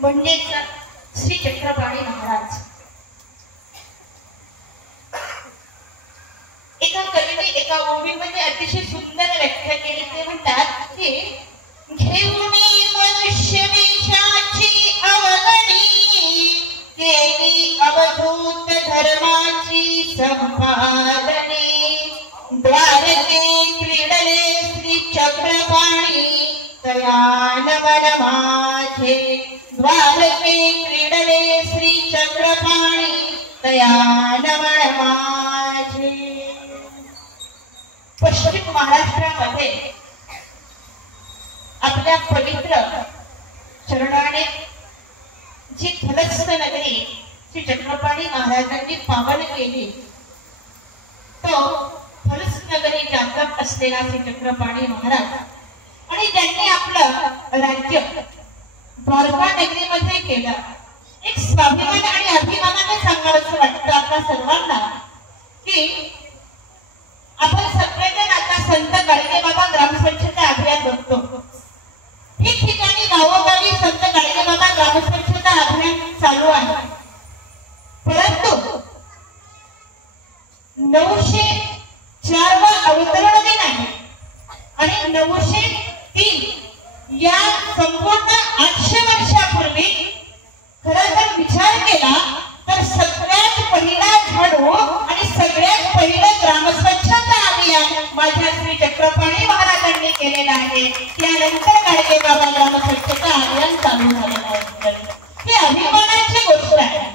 म्हणजेच श्री चक्रपाणी महाराज। एका कवीने एका ओवीमध्ये अतिशय सुंदर व्याख्या केली। ते म्हणतात की घेऊनी मनुष्य वेशाची अवगणी केली अवधूत धर्माची संपादने द्वारके क्रीडले श्री चक्रपाणी तया नमन माझे द्वारके क्रीडले श्री चक्रपाणी तया नमन माझे। पश्चिम महाराष्ट्रामध्ये आपल्या पवित्र चरणाने जी फलस्थ नगरी श्री चक्रपाणी महाराजांनी पावन केली, तो फलस्थ नगरी जागत असलेला श्री चक्रपाणी महाराज आणि ज्यांनी आपलं राज्य द्वारका नगरीमध्ये केलं, एक स्वाभिमान आणि अभिमानाने सांगावंसं वाटतं आपल्या सर्वांना की आपण सगळेजण आता संत गाडगे बाबा ग्रामस्वच्छता अभियान बघतो। ठिकठिकाणी गावोगावी संत गाडगे बाबा ग्रामस्वच्छता अभियान चालू आहे, परंतु 904 वा अवतरण दिन आहे आणि 903 या संपूर्ण 800 वर्षापूर्वी खरं तर विचार केला तर सगळ्यात पहिला झाडू आणि सगळ्यात पहिलं ग्रामस्वच्छता अभियान माझ्या श्री चक्रपाणी महाराजांनी केलेलं आहे। त्यानंतर गाडगे बाबा ग्रामस्वच्छता अभियान चालू झालेलं आहे। ही अभिमानाची गोष्ट आहे।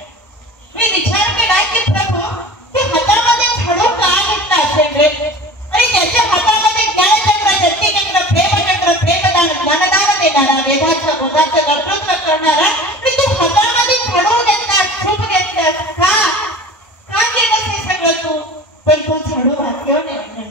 मी विचार केला की प्रभू ते हातामध्ये झाडू का घेतला असेल रे, आणि त्याच्या हातामध्ये ज्ञानचक्र शक्तिचक्र प्रेमचक्र प्रेमदान ज्ञानदान देणारा वेदाचं बोधाचं कर्तृत्व करणारा, आणि तू हातामध्ये झाडू घेतलास खूप घेतलास का केलंस हे सगळं तू? पण तू झाडू भाग्यवान आहे,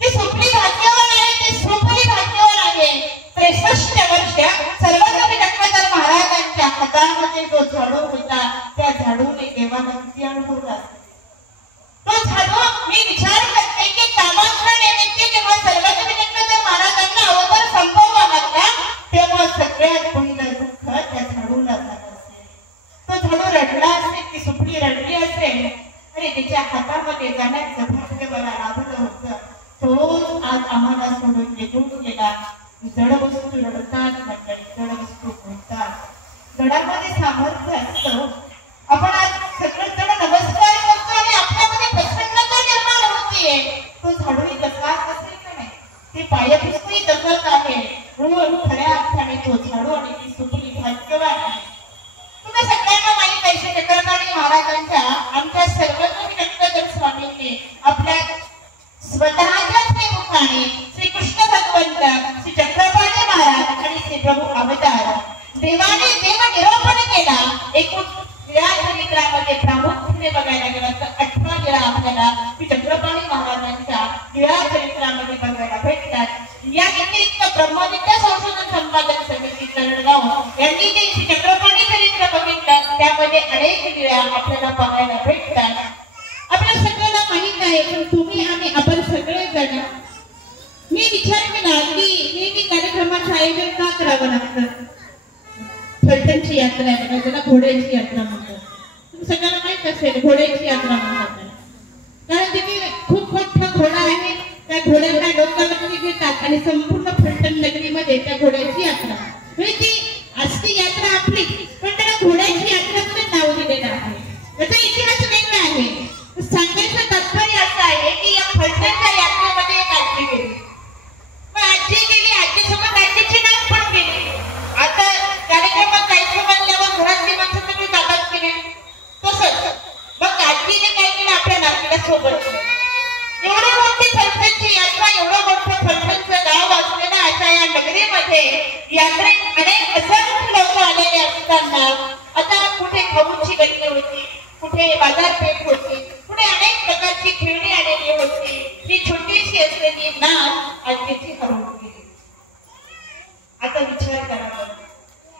ते सुपली भाग्यवान आहे, ते सुपली भाग्यवान आहे। 63 वर्ष सर्वकवी चक्रधर महाराजांच्या हातामध्ये जो झाडू होता त्या झाडूने देवाला किती अनुभवला। तो झाडू मी विचार करते की कामानिमित्त जेव्हा सर्वकवी चक्रधर महाराजांना अवतार संपवावा लागला तेव्हा सगळ्यात पहिलं दुःख त्या झाडूला झालं असेल। तो झाडू रडला असेल, ती सुपली रडली असेल आणि तिच्या हातामध्ये जाण्याचं भाग्य मला लाभलं होतं। तो आज आम्हाला सोडून निघून गेला। जड वस्तू रडतात मंडळी, जड वस्तू बोलतात, जडामध्ये सामर्थ्य असतं। आपण आज सगळे जण नमस्कार करतो आणि आपल्यामध्ये प्रसन्नता निर्माण होतीये। तो झाडूही तसाच असेल का नाही? ते पायपुसतही तसंच आहे। म्हणून खऱ्या अर्थाने तो झाडू आणि ती सुपली भाग्यवान आहे। तुम्ही सगळ्यांना माहित आहे श्री चक्रपाणी महाराजांच्या आमच्या सर्वकवी चक्रधर स्वामींनी आपल्या स्वतःच्याच मुखाने श्री कृष्ण भगवंत श्री चक्रपाणी महाराज आणि श्री प्रभू अवतार देवाने देव निरूपण केला। एकूण या चरित्रामध्ये प्रामुख्याने बघायला गेलं तर 18 वेळा आपल्याला श्री चक्रपाणी महाराजांच्या या चरित्रामध्ये बघायला भेटतात। या व्यतिरिक्त ब्रह्मविद्या संशोधन संपादन समिती तरडगाव यांनी जे श्री चक्रपाणी चरित्र बघितलं त्यामध्ये अनेक वेळा आपल्याला बघायला भेटतात। आपल्या सगळ्यांना माहित आहे, पण तुम्ही आम्ही आपण सगळेजण मी विचार केला की नेहमी कार्यक्रमाचं आयोजन का करावं लागतं? फलटणची यात्रा आहे, त्याला घोड्याची यात्रा म्हणतात। तुम्ही सगळ्यांना माहित असेल घोड्याची यात्रा म्हणतात, कारण तिथे खूप मोठा घोडा आहे, त्या घोड्याला डोक्यावरती घेतात आणि संपूर्ण फलटण नगरीमध्ये त्या घोड्याची यात्रा म्हणजे ती असती यात्रा आपली, पण त्याला घोड्याची यात्रा म्हणून नाव दिलेलं आहे। त्याचा इतिहास वेगळा आहे। सांगायचं तात्पर्य असं आहे की या फलटणच्या यात्रेमध्ये एक आजी गेली, मग आजी गेली, आजीसोबत आजीची नाव पण गेली। आता कार्यक्रमात जायचं म्हणल्यावर घरातली माणसं सगळी जातात की नाही, तसंच मग आजीने काय केलं, आपल्या नातीला सोबत केलं। एवढी मोठी फलटणची यात्रा, एवढं मोठं फलटणचं गाव असलेल्या अशा या नगरीमध्ये यात्रेत अनेक असंख्य लोक आलेले असताना आता कुठे खाऊची गल्ली होती, कुठे बाजारपेठ होती, कुठे अनेक प्रकारची खेळणी आलेली होती। ही छोटीशी असलेली नाव आजीची हरवून गेली। आता विचार करा,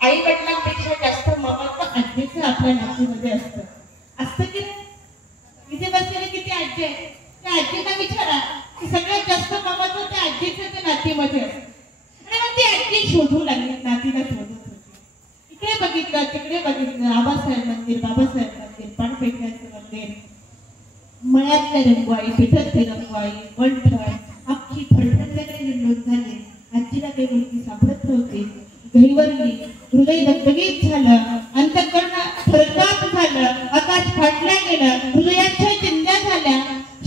आई वडिलांपेक्षा जास्त ममत्व आजीचं आपल्या नातीमध्ये असतं की इथे बसलेले किती आजी आहे, त्या आजीला विचारा की सगळ्यात जास्त ममत्व त्या आजीचं त्या नातीमध्ये असतं। आणि मग ती आजी शोधू लागली, नातीला शोधत होती। इकडे सगळीकडे बघितलं, आबासाहेब मंदिर, बाबासाहेब मंदिर, पाणपेठ्याचं मंदिर, मळ्यातल्या रंगवाई, पिठातली रंगवाई, वंठण, अख्खी फळफळल्याकडे निर्णय झाले. आजीला काही मुलगी सापडत नव्हती. गहिवरली, हृदय धगधगीत झालं, अंतःकरण थरकाप झालं, आकाश फाटल्या गेलं, हृदयाच्या चिंध्या झाल्या,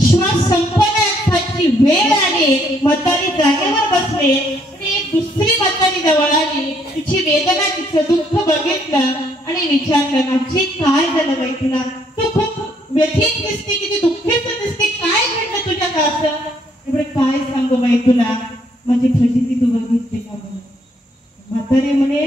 श्वास संपण्याची वेळ आली. म्हातारी जागेवर बसले आणि एक दुसरी म्हातारी जवळ आली. तिची वेदना, तिचं दुःख बघितलं आणि विचारलं, आजी काय झालं बाई तुला? तू खूप व्यथित दिसते, किती दुःखीत दिसते, काय घडलं तुझ्या असं? एवढे काय सांगू बाई तुला, माझी फजिती तू बघितली का? म्हातारी म्हणे,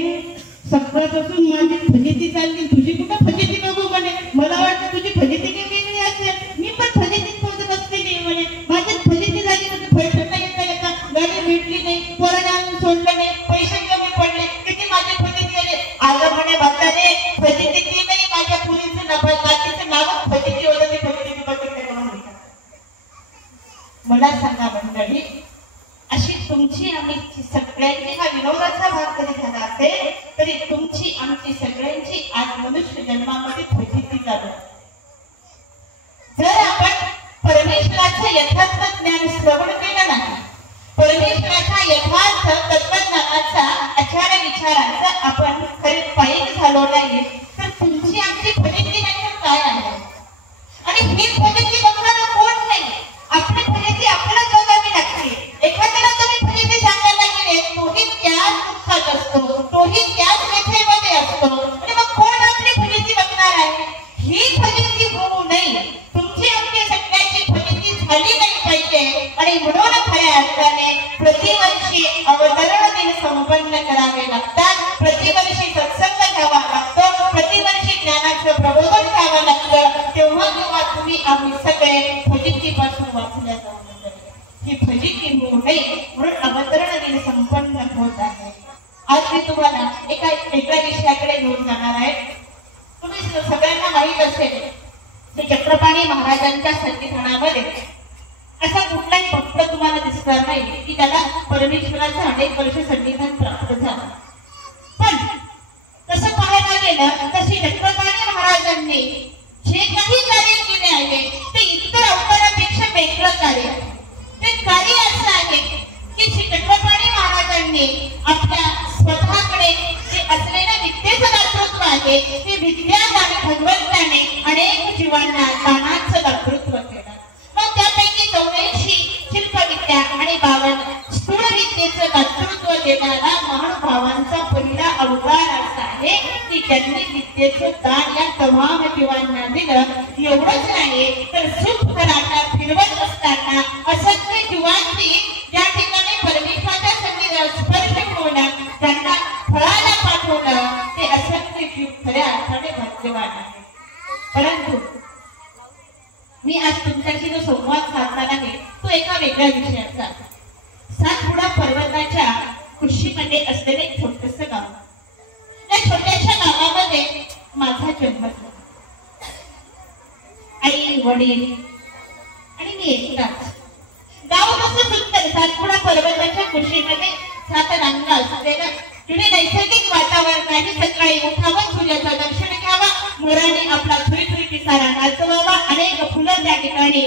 सकाळपासून माझी फजिती चालली, तुझी कुठं फजिती बघू म्हणे. मला वाटतं तुझी फजिती काही वेगळी असेल, मी पण फजितीत पोहोचत असते नाही म्हणे. माझी फजिती झाली म्हणजे फळफळता येता येता गाडी भेटली नाही, पोराने आणून सोडलं नाही, पैसे कमी पडले, किती माझी फजिती आली. आलं म्हणे म्हातारे, फजिती ती नाही, माझ्या पुरीचं नातीचं नावच फजिती होतं, ते फजिती बघितलं. मला सांगा मंडळी, अशी तुमची आमची सगळ्यांची, हा विनोदाचा भाग जरी झाला असेल तरी तुमची आमची सगळ्यांची आज मनुष्य जन्मामध्ये फजिती झाली. जर आपण परमेश्वराचं यथार्थ ज्ञान श्रवण केलं नाही, परमेश्वराच्या यथार्थ तत्वज्ञानाचा आचार विचाराचा आपण खरे पायी झालो नाही, तर तुमची आमची फजिती नक्की काय आहे? आणि ही फजिती बघणारा कोण नाही, आपली फजिती आपल्याला बघावी लागते. एखाद्याला तुम्ही फजिती सांगायला गेले, तोही त्याच दुःखात असतो, तोही त्याच व्यथेमध्ये असतो, आणि मग कोण आपली फजिती बघणार आहे? ही फजिती होऊ नये, तुमची आमची सगळ्याची फजिती झाली नाही पाहिजे. आणि म्हणून खऱ्या अर्थाने प्रतिवर्षी अवतरण दिन संपन्न करावे लागतात, प्रतिवर्षी सत्संग घ्यावा लागतो, प्रतिवर्षी ज्ञानाचं प्रबोधन घ्यावं लागतं. तेव्हा तुम्ही आम्ही सगळे फजितीपासून वाचल्या जाऊ. ही फजिती होऊ नये म्हणून अवतरण दिन संपन्न होत आहे. आज मी तुम्हाला एका विषयाकडे घेऊन जाणार आहे. तुम्ही सगळ्यांना माहीत असेल की चक्रपाणी महाराजांच्या संविधानामध्ये असा कुठलाही भक्त तुम्हाला दिसणार नाही की त्याला परमेश्वराचं अनेक वर्ष संविधान प्राप्त झालं. पण तसं पाहायला गेलं तशी चक्रपाणी महाराजांनी जे काही कार्य केले आहे ते इतर अवतारापेक्षा वेगळं कार्य आहे. ते कार्य असं आहे की श्री चक्रपाणी महाराजांनी आपल्या स्वतःकडे जे असलेल्या विद्येचं दातृत्व आहे ते विद्यादान भगवंताने अनेक जीवांना दानाचं दातृत्व केलं. मग त्यापैकी 84 शिल्पविद्या आणि 52 स्थूल विद्येचं दातृत्व देणारा महानुभावांचा पहिला अवतार असा आहे की त्यांनी विद्येचं दान या तमाम जीवांना दिलं. एवढंच नाही तर सुख कराटा फिरवत असताना असंख्य जीवांची ज्या ठिकाणी परमेश्वराच्या सन्निधानात स्पर्श होऊन त्यांना फळाला पाठवलं ते असंख्य जीव खऱ्या अर्थाने भाग्यवान आहे. परंतु मी आज तुमच्याशी जो संवाद साधणार आहे तो एका वेगळ्या विषयाचा. सातपुडा पर्वताच्या कुशीमध्ये असलेले एक छोटंसं गाव. त्या छोट्याशा गावामध्ये माझा जन्म झाला. आई वडील आणि मी एकटाच. गाव कसं सुंदर, सातपुडा पर्वताच्या कुशीमध्ये 7 रांगा असलेलं तिथे नैसर्गिक वातावरण आहे. सकाळी उठावं, सूर्याचं दर्शन घ्यावं, मोराने आपला थुई पिसारा नाचवावा, अनेक फुलं त्या ठिकाणी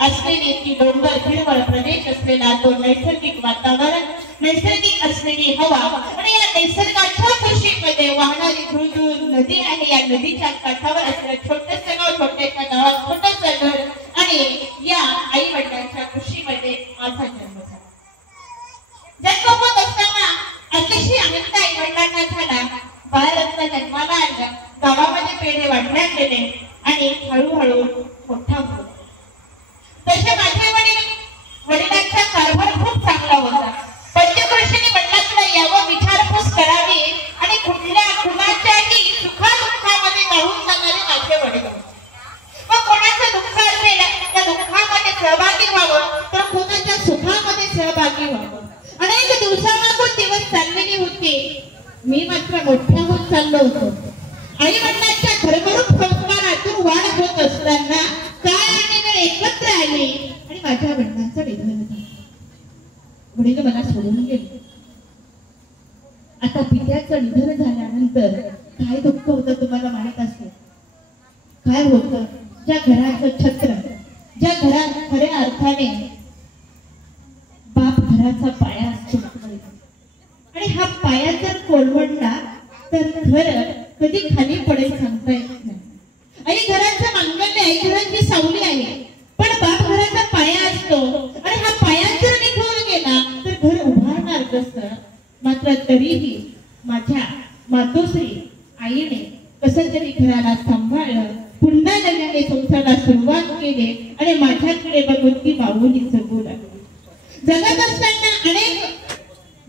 असलेली ती डोंगर हिरवळ प्रदेश असलेला तो नैसर्गिक वातावरण, नैसर्गिक असलेली हवा आणि या निसर्गाच्या कुशीमध्ये वाहणारी धुळधुळ नदी आहे. या नदीच्या काठावर असलेलं छोटंसं गाव, छोट्याशा गावात छोटंसं घर आणि या आई वडिलांच्या कुशीमध्ये माझा जन्म झाला. जन्म होत असताना अतिशय आनंद आई वडिलांना झाला. बाळरत्न जन्माला आलं, गावामध्ये पेढे वाटण्यात गेले आणि हळूहळू मोठा होतो. तसे माझे वडिलांचा कारभार खूप चांगला होता. पंचकृषीने वडिलांकडे यावं, विचारपूस करावी आणि कुणाच्याही सुखादुःखामध्ये राहून जाणारे माझे वडील. मग कोणाचं दुःख असेल त्या दुःखामध्ये सहभागी व्हावं तर कोणाच्या सुखामध्ये सहभागी व्हावं. अनेक दिवसामागून दिवस चाललेली होती. मी मात्र मोठ्या होत चाललो होतो. आई वडिलांच्या घरभरून संस्कारातून वाढ होत असताना काळ आणि वेळ एकत्र आले आणि माझ्या वडिलांचं निधन झालं. वडील मला सोडून गेले. आता पित्याचं निधन झाल्यानंतर काय दुःख होतं तुम्हाला माहित असेल. काय होतं, ज्या घराचं छत्र, ज्या घरात खऱ्या अर्थाने बाप घराचा पाया असतो आणि हा पाया जर कोलमडला तर घर कधी खाली पडेल सांगता येत नाही. आई घराचं मांगल्य आहे, घराची सावली आहे, पण बाप घराचा पाया असतो आणि हा पाया जर निघून गेला तर घर उभारणार कसं. मात्र तरीही माझ्या मातोश्री आईने कसं तरी घराला सांभाळलं, पुन्हा नव्याने संसाराला सुरुवात केली आणि माझ्याकडे बघून ती माऊली जगू लागली. जगत असताना अनेक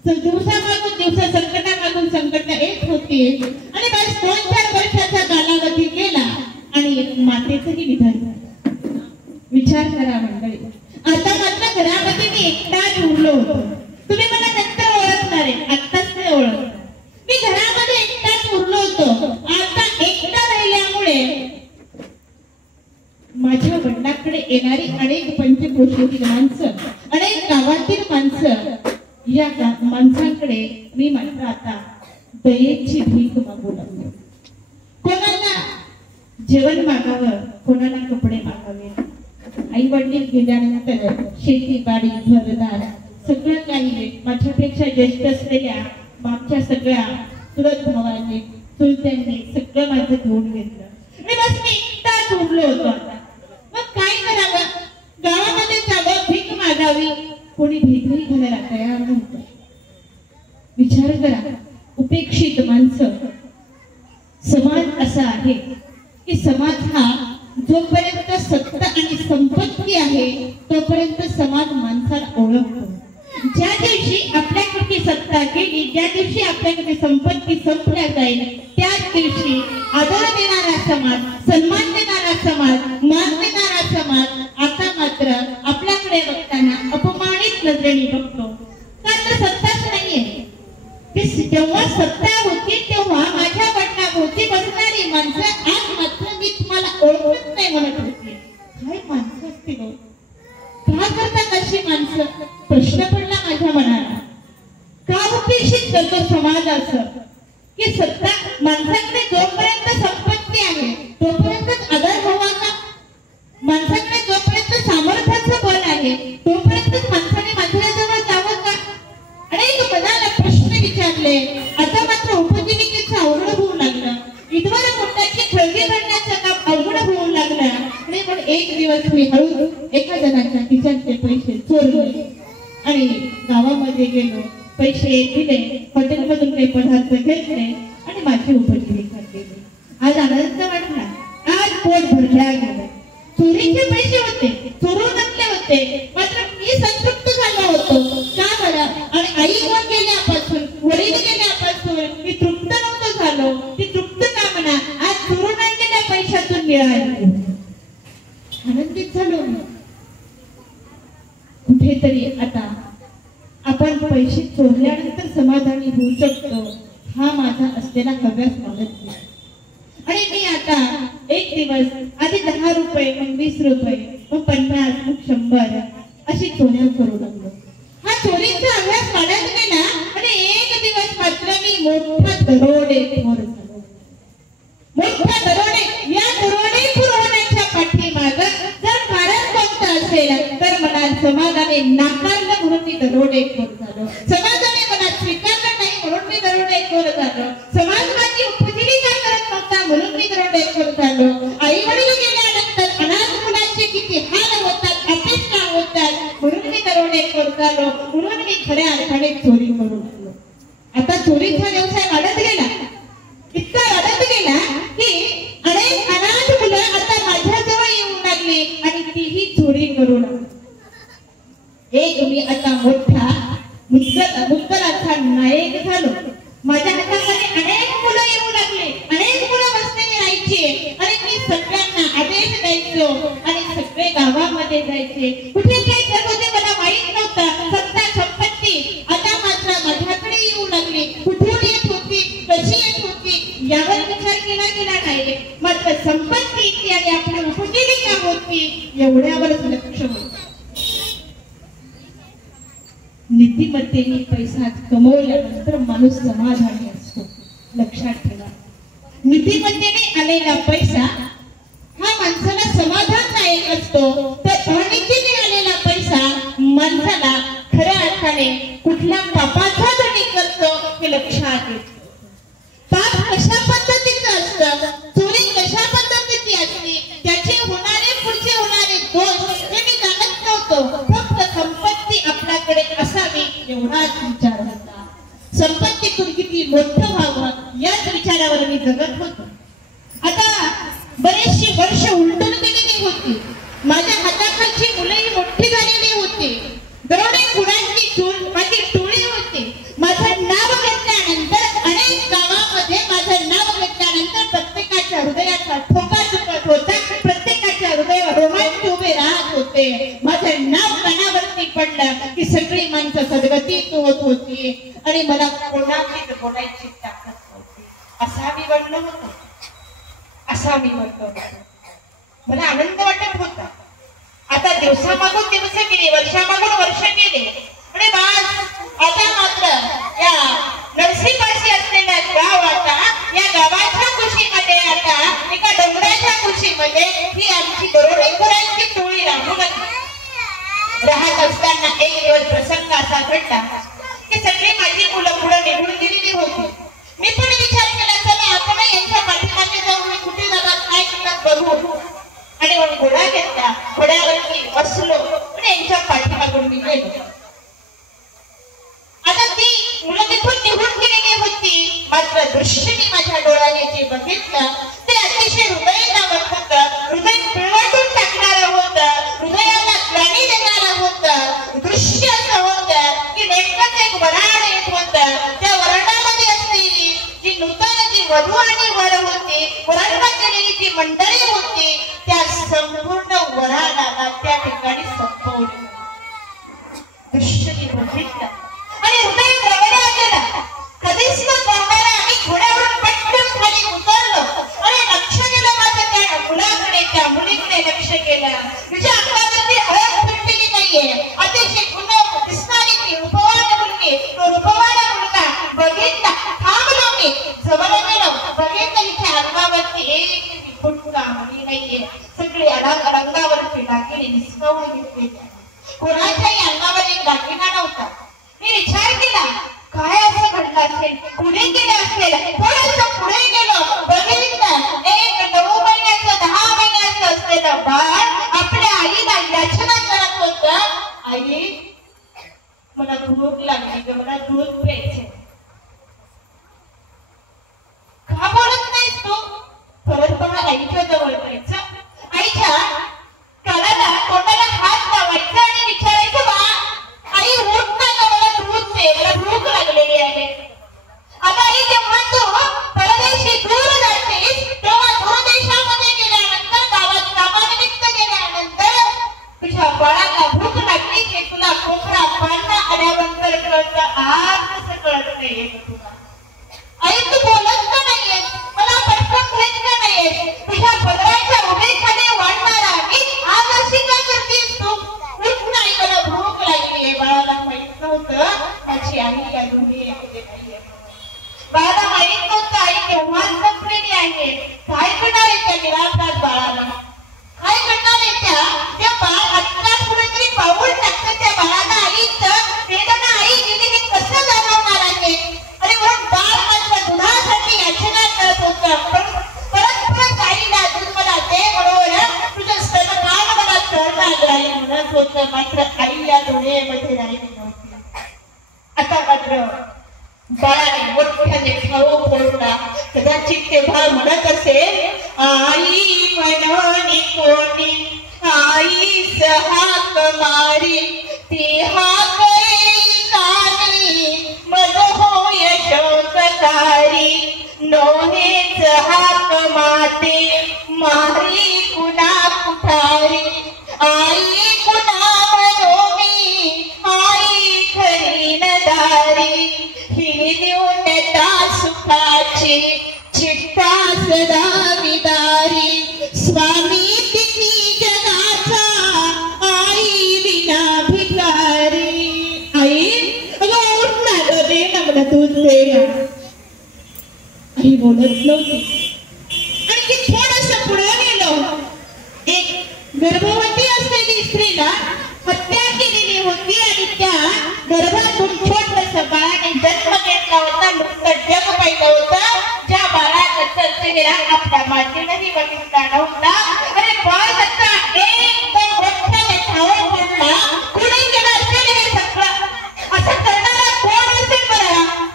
दिवसामागून दिवस, संकटामागून संकट येत होती आणि बस 2-4 वर्षाचा कालावधी गेला आणि मातेचंही निधन झालं. विचार करा मंडळी, आता मात्र घरामध्ये मी एकटाच उरलो होतो. तुम्ही मला नंतर ओळखणार आहे, आत्ताच नाही ओळखणार. मी घरामध्ये एकटाच उरलो होतो. आता एकटा राहिल्यामुळे माझ्या वडिलांकडे येणारी अनेक पंचक्रोशीतील माणसं, अनेक गावातील माणसं, या माणसांकडे मी मात्र आता दयेची भीक मागू लागलो. कोणाला जेवण मागावं, कोणाला कपडे मागावे. आई वडील गेल्यानंतर शेती बाडी घरदार सगळं काही माझ्यापेक्षा ज्येष्ठ असलेल्या मागच्या सगळ्या चुलत भावांनी चुलत्यांनी सगळं माझं घेऊन घेतलं आणि बस मी एकटाच उरलो होतो. आता मग काय करावं, गावामध्ये जावं, भीक मागावी, कोणी भीकही घालायला तयार नव्हतं. विचार करा, उपेक्षित माणसं. समाज असा आहे की समाज हा जोपर्यंत सत्ता आणि संपत्ती आहे तोपर्यंत समाज माणसाला ओळखतो. ज्या दिवशी आपल्याकडे सत्ता गेली, ज्या दिवशी आपल्याकडे संपत्ती संपल्या जाईल, त्याच दिवशी आदर देणारा समाज, सन्मान देणारा समाज, मान देणारा समाज आता मात्र आपल्याकडे बघताना अपमानित नजरेने बघतो. कारण सत्ताच नाहीये. जेव्हा सत्ता होती तेव्हा माझ्या वडिलांभोवती बसणारी माणसं आज मात्र मी तुम्हाला ओळखत नाही म्हणत होती. काय माणसं असतील, का करतात अशी माणसं? प्रश्न पडला माझ्या मनाला. का उपेक्षित करतो समाज असं की सत्ता माणसाकडे जोपर्यंत संपत्ती आहे तोपर्यंत आदर हवा का? माणसाकडे जोपर्यंत सामर्थ्याचं बळ आहे तोपर्यंत माणसाने माझ्याजवळ जावं का? अनेक मनाला प्रश्न विचारले. आता मात्र उपजीविकेचं अवघड होऊ लागलं. विधवा मोठ्याची खळगी करण्याचं काम अवघड होऊ लागलं आणि मग एक दिवस मी हळू एका जणाच्या खिशातले पैसे चोरले आणि गावामध्ये गेलो, पैसे दिले, हॉटेलमधून काही पदार्थ घेतले आणि माझी उपजीविका केली. आज आनंद वाटला, आज पोट भरल्या गेलं. चोरीचे पैसे होते, चोरून आणले होते, मात्र मी संतृप्त झालो होतो. का बरं? आणि आई कोण गेल्यापासून, वडील गेल्यापासून मी तृप्त नव्हतो झालो. ती तृप्त का म्हणा, आज चोरून आणलेल्या पैशातून मिळाली. आनंदित झालो. कुठेतरी आता आपण पैसे चोरल्यानंतर समाधानी होऊ शकतो, हा माझा असलेला हव्यास मागत नाही. आणि मी आता एक दिवस आधी 10 रुपये, मग 20 रुपये, मग 50, मग 100 अशी चोऱ्या करू लागलो. हा चोरीचा हव्यास वाढत गेला आणि एक दिवस मात्र मी मोठा दरोडेखोर झालो. मोठा दरोडे. या दरोडेखोर होण्याच्या पाठीमागं जर कारण कोणतं असेल तर मला समाजाने नाकारलं म्हणून मी दरोडेखोर झालो. समाजाने मला स्वीकारलं नाही म्हणून मी दरोडेखोर झालो. समाज माझी उपजीविका करत नव्हता म्हणून मी दरोडेखोर झालो. आई वडील गेल्यानंतर अनाथ मुलांचे किती हाल होतात, अपेक्षा होतात म्हणून मी दरोडेखोर झालो. म्हणून मी खऱ्या अर्थाने चोरी करू लागलो. आता चोरीचा व्यवसाय वाढत गेला, इतका वाढत गेला की अनेक अनाथ मुलं आता माझ्याजवळ येऊ लागली आणि तीही चोरी करू लागली. एक मी आता मोठा मुद्दलाचा नायक झालो. माझ्या हातामध्ये अनेक मुलं येऊ लागले, अनेक मुलं बसलेली राहायची आणि मी सगळ्यांना आदेश द्यायचो आणि सगळे गावामध्ये जायचे. कुठे काय करत होते मला माहित नव्हतं. सत्ता संपत्ती आता मात्र माझ्याकडे येऊ लागली. कुठून येत होती, कशी येत होती यावर विचार केला गेला नाही, मात्र संपत्ती इतकी आणि आपली उपजीविका होती एवढ्यावरच लक्ष होतं. नीतिमत्तेने पैसा कमवल्यानंतर माणूस समाधानी असतो. लक्षात ठेवा. नीतिमत्तेने आलेला पैसा हा माणसाला समाधानदायक असतो, तर अनितीने आलेला पैसा माणसाला खऱ्या अर्थाने कुठल्या पापाचा धनी करतो हे लक्षात येतं. पाप कशा पद्धतीचं असतं, चोरी कशा पद्धतीची असते, त्याचे होणारे पुढचे होणारे दोष हे मी जाणत नव्हतो. फक्त संपत्ती आपल्याकडे असावी एवढाच विचार होता. संपत्तीतून किती मोठं व्हावं याच विचारावर मी जगत होतो. आता बरेचशी वर्ष उलटून गेलेली होती. माझ्या हाताखालची मुलंही मोठी झालेली होती. दरोडे खुणांची चूल माझी टोळी होती. माझं नाव घेतल्यानंतर अनेक गावामध्ये माझं नाव घेतल्यानंतर प्रत्येकाच्या हृदयाचा ठोका चुकत होता. प्रत्येकाच्या हृदयावर रोमांच उभे राहत होते. माझं नाव कानावरती पडलं की सगळी माणसं सद्गतीत होत होती आणि मला कोणाचीच बोलायची ताकद नव्हती. असा मी बनलो होतो, असा मी बनलो होतो. मला आनंद वाटत होता. आता दिवसामागून दिवस गेले, वर्षामागून वर्ष गेले आणि बस आता मात्र या नरसीपाशी असलेला गाव आता या गावाच्या कुशीमध्ये आता एका डोंगराच्या कुशीमध्ये ही आमची दरोडेखोरांची टोळी राहू लागली. राहत असताना एक दिवस प्रसंग असा घडला की सगळी माझी मुलं पुढे निघून गेलेली होती. मी पण विचार केला, चला आपण यांच्या पाठीमागे जाऊन मी कुठे जातात काय करतात बघू. आणि मग घोडा घेतला, घोड्यावरती बसलो आणि यांच्या पाठीमागून मी गेलो. आता ती मुलं तिथून निघून गेलेली होती, मात्र दृश्य मी माझ्या डोळ्याने जे बघितलं ते अतिशय हृदयाला होतं, हृदय पिळवटून टाकणारं होतं, हृदयाला ग्लानी देणारं होतं. दृश्य असं होतं की नेमकंच एक वराड येत होतं. त्या वराडामध्ये असलेली जी नूतन जी वधू आणि वर होती, वराडला गेलेली जी मंडळी होती, त्या संपूर्ण वराडाला त्या ठिकाणी संपवलं. दृश्य मी बघितलं आणि हृदय द्रवल्या गेला. कधीच न पाहणारा आम्ही घोड्यावरून पटकन खाली उतरलो आणि लक्ष गेलं माझं त्या मुलाकडे, त्या मुलीकडे लक्ष गेलं. तिच्या अंगावरती हळद फिरलेली नाहीये. अतिशय गुलाब दिसणारी ती रूपवान मुलगी, तो रूपवान मुलगा बघितला. थांबलो मी, जवळ गेलो, बघितलं हिच्या अंगावरती एक फुटका मुली नाहीये. सगळी रंगावरची दागिने निसकवून घेतलेली. कोणाच्याही अंगावर एक दागिना नव्हता. मी विचार केला काय असं घडलं असेल, कुठे गेलं असेल. थोडंसं पुढे गेलो, बघितलं एक 9 महिन्याचं 10 महिन्याचं असलेलं बाळ आपल्या आईला याचना करत होतं, आई मला भूक लागली ग, मला दूध प्यायचे. का बोलत नाहीस तू? परत मला आईच्या जवळ जायचं, आईच्या कानाला तोंडाला हात लावायचा आणि विचारायचं, बा आई उठ ना ग, मला दूध दे, मला भूक लागलेली आहे. आता आई जेव्हा तू परदेशी दूर जातेस तेव्हा दूरदेशामध्ये गेल्यानंतर गावात कामानिमित्त गेल्यानंतर तुझ्या बाळाला भूक लागली की तुला खोकला पाळणा आल्यानंतर कळतं, आज कसं कळत नाहीये तुला. आई तू बोलत का नाहीयेस, मला पटकन घेत का नाहीयेस, तुझ्या पदराच्या उभेखाली वाढणारा मी आज अशी का करतेस तू? उठ नाही, मला भूक लागलीये. बाळाला माहित नव्हतं माझी आई या दुनियेमध्ये नाहीये. बाळाला माहित नव्हतं आई केव्हा जपलेली आहे. काय करणार आहे त्या निराधार बाळाला, काय करणार आहे त्या बाळ आता कुठेतरी पाऊल टाकतं त्या बाळाला आईचं वेदना आई गेली हे कसं जाणवणार आहे. आणि म्हणून बाळ माझ्या दुधासाठी याचना करत होतं. परत आईला दूध मला दे म्हणून तुझं स्तनपान मला कळणार आई म्हणत होतं. मात्र आई या दुनियेमध्ये राहिली नव्हती. आता मात्र बाळाने मोठ्याने खाऊ फोडला. कदाचित तेव्हा म्हणत असेल, आई म्हणून कोणी आईस हाक मारी, ती हाक कानी मज होय शोककारी. नोहेच हाक माते मारी कुणा कुठारी, आई कुणा मनोमी आई खरी नदारी. ही देऊनता सुखाची चिट्टा सदा विदारी. स्वामी तिची जगाचा आई विना भिकारी. आई अगं उठ ना ग, दे ना मला दूध दे ना. आई बोलत नव्हती. गर्भवती असलेली स्त्रीला हत्या केलेली होती आणि त्या गर्भातून छोटसं बाळाने जन्म घेतला होता. नुकतं जग पाहिलं होतं. ज्या बाळाचा चेहरा आपल्या मातेनेही बघितला नव्हता. अरे बाळ त्याचा एकदम मोठ्याने ठाव पडला. कुणी केलं असेल हे सगळं? असं करणारा कोण असेल बरं?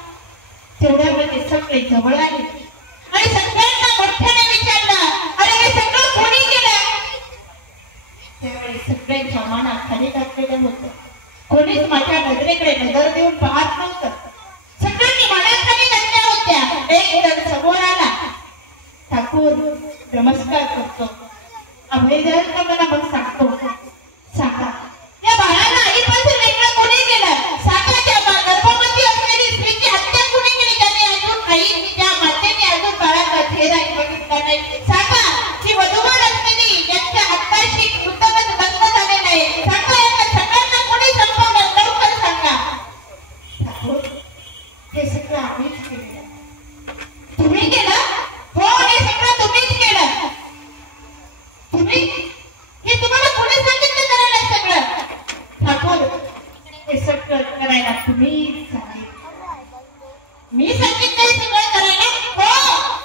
तेवढ्यामध्ये सगळे जवळ आले आणि सगळ्यांना मोठ्याने विचारलं, अरे हे सगळं कोणी केलं? त्यावेळी सगळ्यांच्या मनात खाली टाकलेलं होतं. कोणीच माझ्या नजरेकडे नजर देऊन पाहत नव्हतं. सगळ्यांनी मनात खाली टाकल्या होत्या. एक जण समोर आला. ठाकूर नमस्कार करतो. अभय द्याल का मला? मग सांगतो. सांगा या बाळाला आईपासून वेगळं कोणी केलं? सांगा त्या गर्भवती असलेली स्त्रीची हत्या कोणी केली? त्याने अजून आई त्या मातेने अजून बाळाचा चेहराही बघितला नाही. सांगा की वधूवर असलेली ज्यांच्या हत्याशी कृतज्ञ बंद झाले नाही. सांगा यांना सगळ्यांना कोणी संपवलं? लवकर सांगा. ठाकूर हे सगळं आम्हीच केलं. तुम्ही केलं? हो हे सगळं तुम्हीच केलं. तुम्ही हे तुम्हाला कोणी सांगितलं करायला सगळं? ठाकूर हे सगळं करायला तुम्हीच सांगितलं. मी सांगितलं सगळं करायला? हो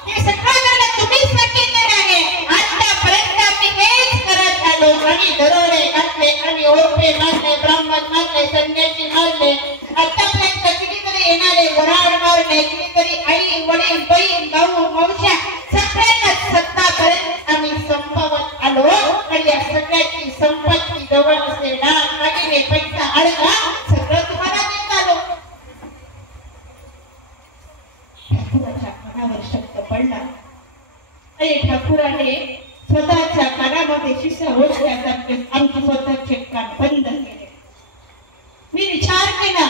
हे सगळं करायला तुम्हीच सांगितलं आहे. आतापर्यंत आम्ही हेच करत आलो आणि दरोडे घातले आणि ओरपे मारले, ब्राह्मण मारले, संन्यासी मारले. आतापर्यंत कितीतरी येणारे वराड मारले, कितीतरी आई वडील बहीण भाऊ मावश्या सगळ्यांना सत्तापर्यंत आम्ही संपवत आलो आणि या सगळ्याची संपत्ती जवळ असे डाग दागिने पैसा अडका सगळं तुम्हाला देत आलो. ठाकूराच्या कानावर शब्द पडला आणि ठाकूराने स्वतःच्या कानामध्ये शिसा ओढल्यासारखे आमचे स्वतःचे कान बंद केले. मी विचार केला,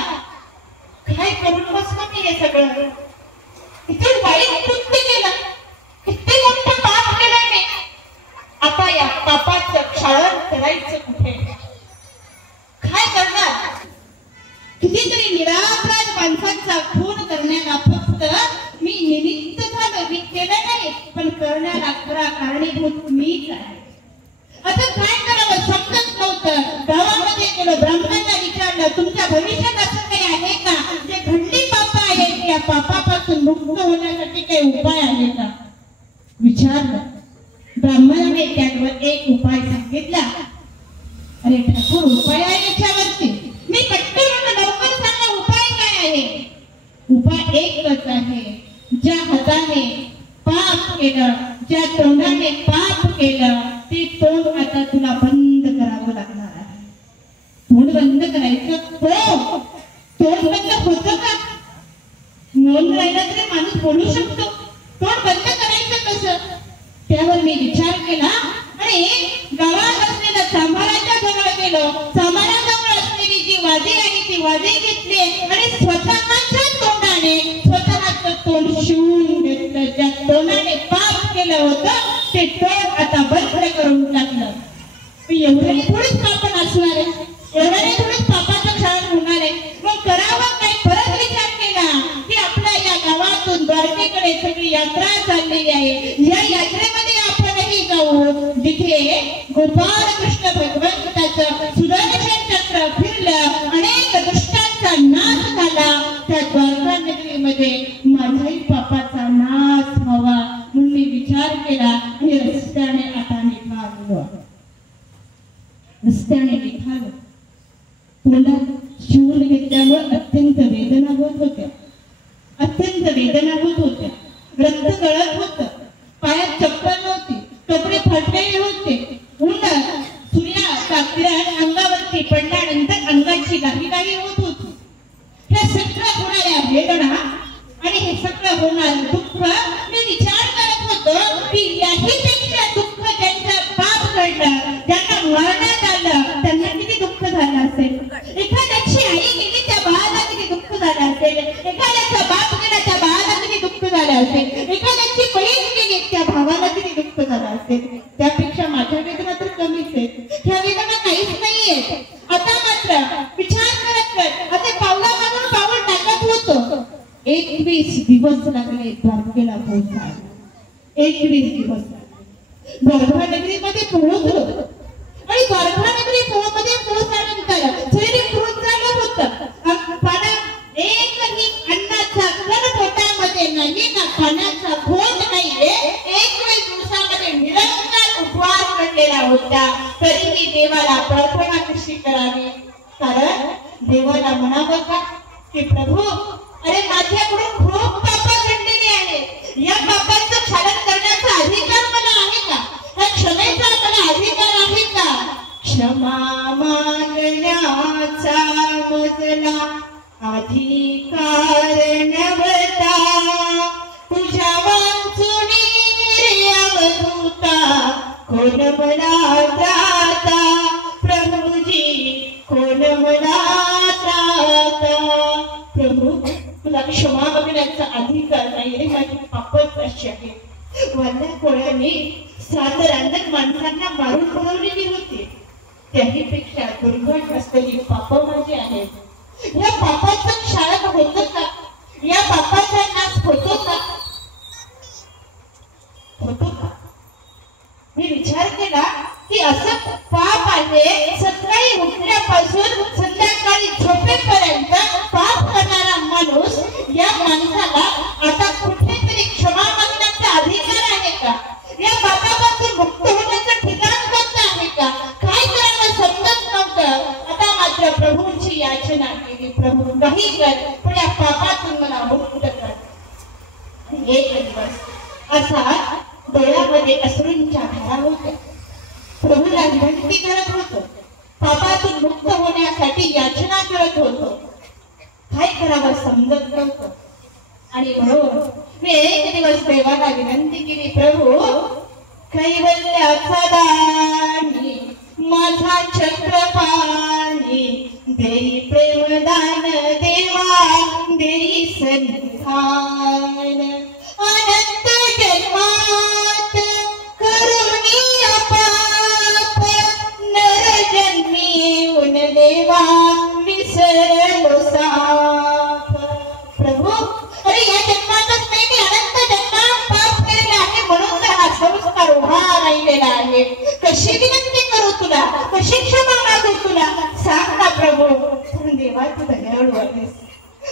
काय करून बसलो मी हे सगळं? किती वाईट कृत्य केलं, किती मोठं पाप केलं मी. आता या पापाचं क्षालन करायचं कुठे? काय करणार? कितीतरी निरापराध माणसांचा खून करण्याला फक्त मी निमित्त झालो. मी केलं नाही, पण करण्याला खरा कारणीभूत मीच आहे. आता काय करावं समजत नव्हतं. गावामध्ये गेलो, ब्राह्मणांना विचारलं, तुमच्या भविष्यात असं काही आहे का जे खंडी पाप आहे, या पापापासून मुक्त होण्यासाठी काही उपाय आहे का? विचारलं. ब्राह्मणाने त्यावर एक उपाय सांगितला. अरे ठाकूर उपाय आहे याच्यावरती? मी पटकन लवकर सांगा उपाय काय आहे? उपाय एकच आहे. ज्या हाताने पाप केलं, ज्या तोंडाने पाप केलं, ते तोंड आता तुला बंद करावं लागणार आहे. तोंड बंद करायचं. तोंड बंद होतं का? नोंद राहिला तरी माणूस बोलू शकतो. तोंड बंद करायचं कसं? त्यावर मी विचार केला आणि गावात असलेल्या चांभाराच्या जवळ गेलो. चांभाराजवळ असलेली जी वादी आहे ती वादी घेतली आणि स्वतःच्या तोंडाने स्वतःचं तोंड शिवून घेतलं. ज्या तोंडाने पाप केलं होतं ते तोंड आता बंद करून टाकलं. एवढे थोडीच पाप असणार आहे, एवढ्याने थोडीच पापाचं क्षालन होणार आहे. मग करावं काय? परत विचार केला की आपल्या या गावातून द्वारकेकडे सगळी यात्रा चाललेली आहे. या यात्रेमध्ये आपणही जाऊ, जिथे गोपाळ कृष्ण भगवंताचं सुदर्शन चक्र फिरलं, अनेक दुष्टांचा नाश झाला. त्या द्वारका नगरीमध्ये माझ्याही पापाचा नाश व्हावा म्हणून मी विचार केला आणि रस्त्याने आता निघालो. रस्त्याने निघालो. तोंडात शिवून घेतल्यामुळे अत्यंत वेदना होत होत्या. अत्यंत वेदना होत होत्या. रक्त गळत होतं. पायात चप्पल नव्हती. कपडे फाटलेले होते. उन्हात सूर्याचा किरण अंगावरती पडल्यानंतर अंगाची गाही होत होती. हे सगळं होणाऱ्या वेदना आणि हे सगळं होणार दुःख मी विचार करत होतो की याहीपेक्षा दुःख ज्यांचं पाप घडलं, ज्यांना मरण्यात आलं, त्यांना किती दुःख झालं असेल. एखाद्याची आई गेली त्या बाळाला किती दुःख झालं असेल. एखाद्याचा बाप गेला त्या बाळाला किती दुःख झालं असेल. एखाद्याची बहीण गेली त्या भावाला किती दुःख झालं असेल. त्यापेक्षा माझ्या वेदना तर कमीच आहेत. ह्या वेदना काहीच नाहीये. आता मात्र विचार करत असे पावलामागून पाऊल टाकत होतो. 21 दिवस लागले द्वारकेला पोहोचायला. 21 दिवस द्वारका नगरीमध्ये पोहोचलो. आणि द्वारकानगरी मध्ये पोहोचल्यानंतर श्री क्रूराला होतं पण एकही अन्नाचा कण पोटामध्ये नाही ना पाण्याचा घोट नाहीये. एक वेळ दिवसामध्ये निरंतर उपवास पडलेला होता. तरीही देवाला प्रार्थना कशी करावी? कारण देवाला म्हणावं का की प्रभू अरे माझ्याकडून खूप पाप घडलेली आहेत. या पापांचं क्षालन करण्याचा अधिकार मला आहे का? या क्षमेचा मला अधिकार आहे का? क्षमा मागण्याचा मजला अधिकार नव्हता. तुझ्या वाचुनी अवधूता कोण मला त्राता. प्रभूजी कोण मला त्राता. प्रभू तुला क्षमा मागण्याचा अधिकार नाही रे. माझी पापच अशी आहे. वल्ल्या कोळ्याने 7 रांजण माणसांना मारून बनवलेली होती. त्याहीपेक्षा दुर्घट असलेली पाप माझी आहेत. या पापाचं क्षालन होतं का? या पापाचा नाश होतो का? होतो का? मी विचार केला की असं पाप आहे सकाळी उठल्यापासून संध्याकाळी झोपेपर्यंत पाप करणारा माणूस या माणसाला आता कुठेतरी क्षमा मागण्याचा अधिकार आहे का? या पापापासून मुक्त होण्याचं ठिकाण कोणतं आहे का? काय करायला समजत नव्हतं. आता मात्र प्रभूंची याचना केली. प्रभू काही कर पण या पापातून मला मुक्त कर. एक दिवस असा डोळ्यामध्ये अश्रूंच्या धारा होत्या. प्रभूला विनंती करत होतो. पापातून मुक्त होण्यासाठी याचना करत होतो. काय करावं समजत नव्हतं. आणि म्हणून मी एक दिवस देवाला विनंती केली. प्रभू कैवल्याचा दानी माझा चक्रपाणी देई प्रेमदान देवा देई संधान. अनंत जन्मात करुणी पाप नर जन्मी येऊन देवा विसरलो साप. प्रभू अरे या जन्मातच नाही मी अनंत जन्मात पाप केलेला आहे म्हणून तर हा संस्कार उभा राहिलेला आहे. कशी विनंती करू तुला? कशी क्षमा मागू तुला? सांग ना प्रभू. देवा तू दयाळू आहेस.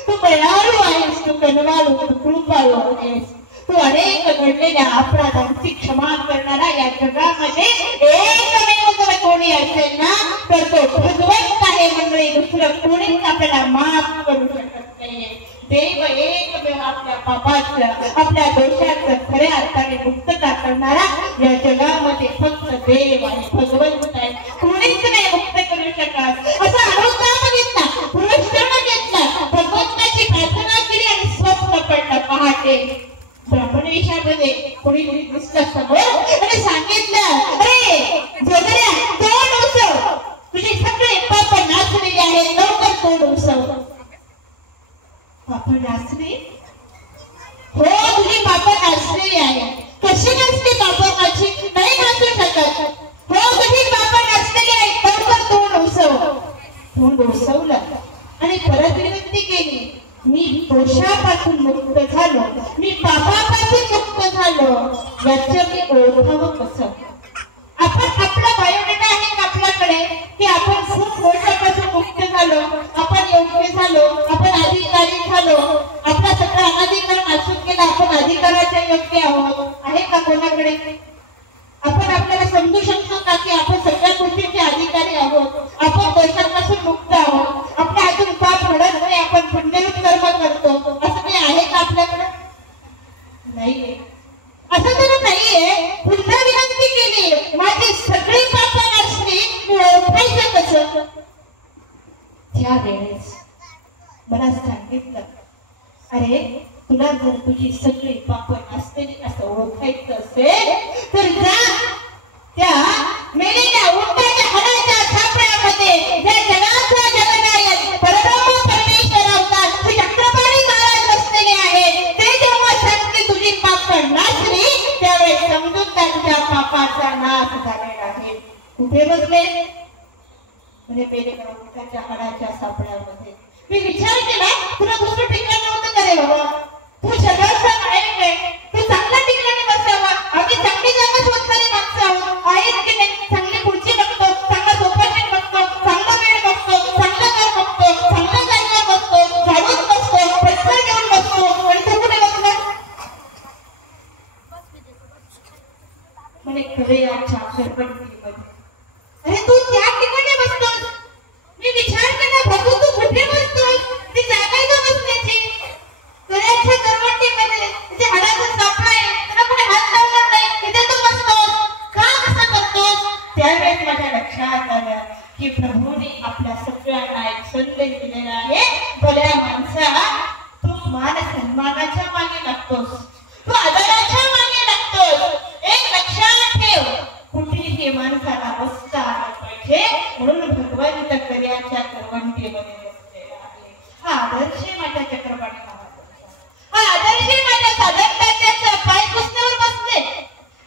तू दयाळू आहेस. तू करुणाळू. तू कृपाळू आहेस. तू अनेक घडलेल्या अपराधांची क्षमा करणारा या जगामध्ये एकमेव जर कोणी असेल ना तर तो भगवंत आहे. मंडळी दुसरं कोणीच आपल्याला माफ करू शकत नाहीये. देव एकमेव आपल्या पापाचं आपल्या दोषाचं खऱ्या अर्थाने मुक्तता करणारा या जगामध्ये फक्त देव आणि भगवंत आहे. कोणीच नाही मुक्त करू शकत. असा अनुताप घेतला. पुरस्कार घेतला. भगवंताची प्रार्थना केली आणि स्वप्न पडलं पहाटे. ब्राह्मण वेशामध्ये कोणी दिसलं समोर आणि सांगितलं अरे जोगऱ्या तोंड उसव. तुझे सगळे पाप नाचलेले आहेत. लवकर तोंड उसव. पाप नाचले? हो तुझी पाप नाचलेली आहे. कशी नसते पाप माझी? नाही नाचू शकत. हो तुझी पाप नाचलेली आहे. लवकर तोंड उसव. तोंड उसवलं आणि परत विनंती केली. मी दोषापासून मुक्त झालो. मी पापापासून मुक्त झालो. याचं मी ओळखावं कसं? आपण आपला बायोडेटा आहे का आपल्याकडे की आपण खूप दोषापासून मुक्त झालो, आपण योग्य झालो, आपण अधिकारी झालो, आपला सगळं अनाधिकरण असून गेलं, आपण अधिकाराच्या योग्य आहोत? आहे का कोणाकडे? आपण आपल्याला समजू शकतो का की आपण सगळ्या गोष्टींचे अधिकारी आहोत? आपण दोषांपासून मुक्त आहोत. आपल्या हातून पाप घडत नाही. आपण पुण्यरूप कर्म करतो. असं काही आहे का आपल्याकडे? नाहीये. असं तर नाहीये. पुन्हा विनंती केली. माझी सगळी पाप नाचली. मी ओळखायचं कसं? त्यावेळेस मला सांगितलं अरे तुला जर तुझी सगळी पाप असलेली असं ओळखायचं असेल तर जा त्या मेलेल्या उंटाच्या हाडाच्या सापळ्यामध्ये त्या जगाचा जगनायक परब्रह्म परमेश्वर अवतार श्री चक्रपाणी महाराज बसलेले आहेत. ते जेव्हा सांगते तुझी पाप नाचली त्यावेळेस समजून तुझ्या पापाचा नाश झालेला आहे. कुठे बसले? म्हणजे मेलेल्या उंटाच्या हाडाच्या सापळ्यामध्ये. मी विचार केला तुला दुसरं ठिकाण नव्हतं का रे बाबा? तू जगाचा नायक आहे. तू चांगल्या ठिकाणी बसावा. आम्ही चांगली जागा शोधणारी माणसं आहोत. आहेत की नाही? चांगली खुर्ची बघतो. म्हणे कडेयाच्या खरबंटीमध्ये. अरे तू त्या ठिकाणी बसतोस. मी विचार केला बघू तू कुठे बसतोस, ती जागा आहे का बसण्याची? कडेयाच्या खरबंटीमध्ये तिथे हाडाचा सापळा आहे, त्याला कोणी हात लावणार नाही, तिथे तू बसतोस. का असं करतोस? त्यावेळेस माझ्या लक्षात आलं की प्रभूने आपल्या सगळ्यांना एक संदेश दिलेला आहे. भल्या माणसा, तू मान सन्मानाच्या मागे लागतोस, तू आदराच्या मागे लागतोस. एक लक्षात ठेव, कुठेही माणसाला बसता आलं पाहिजे, म्हणून भगवंत कड्याच्या करवंटीमध्ये बसलेला आहे. हा आदर्श माझ्या चक्रपाणी नावाचा, हा आदर्श माझ्या साधकाच्या पाय पुसण्यावर बसले,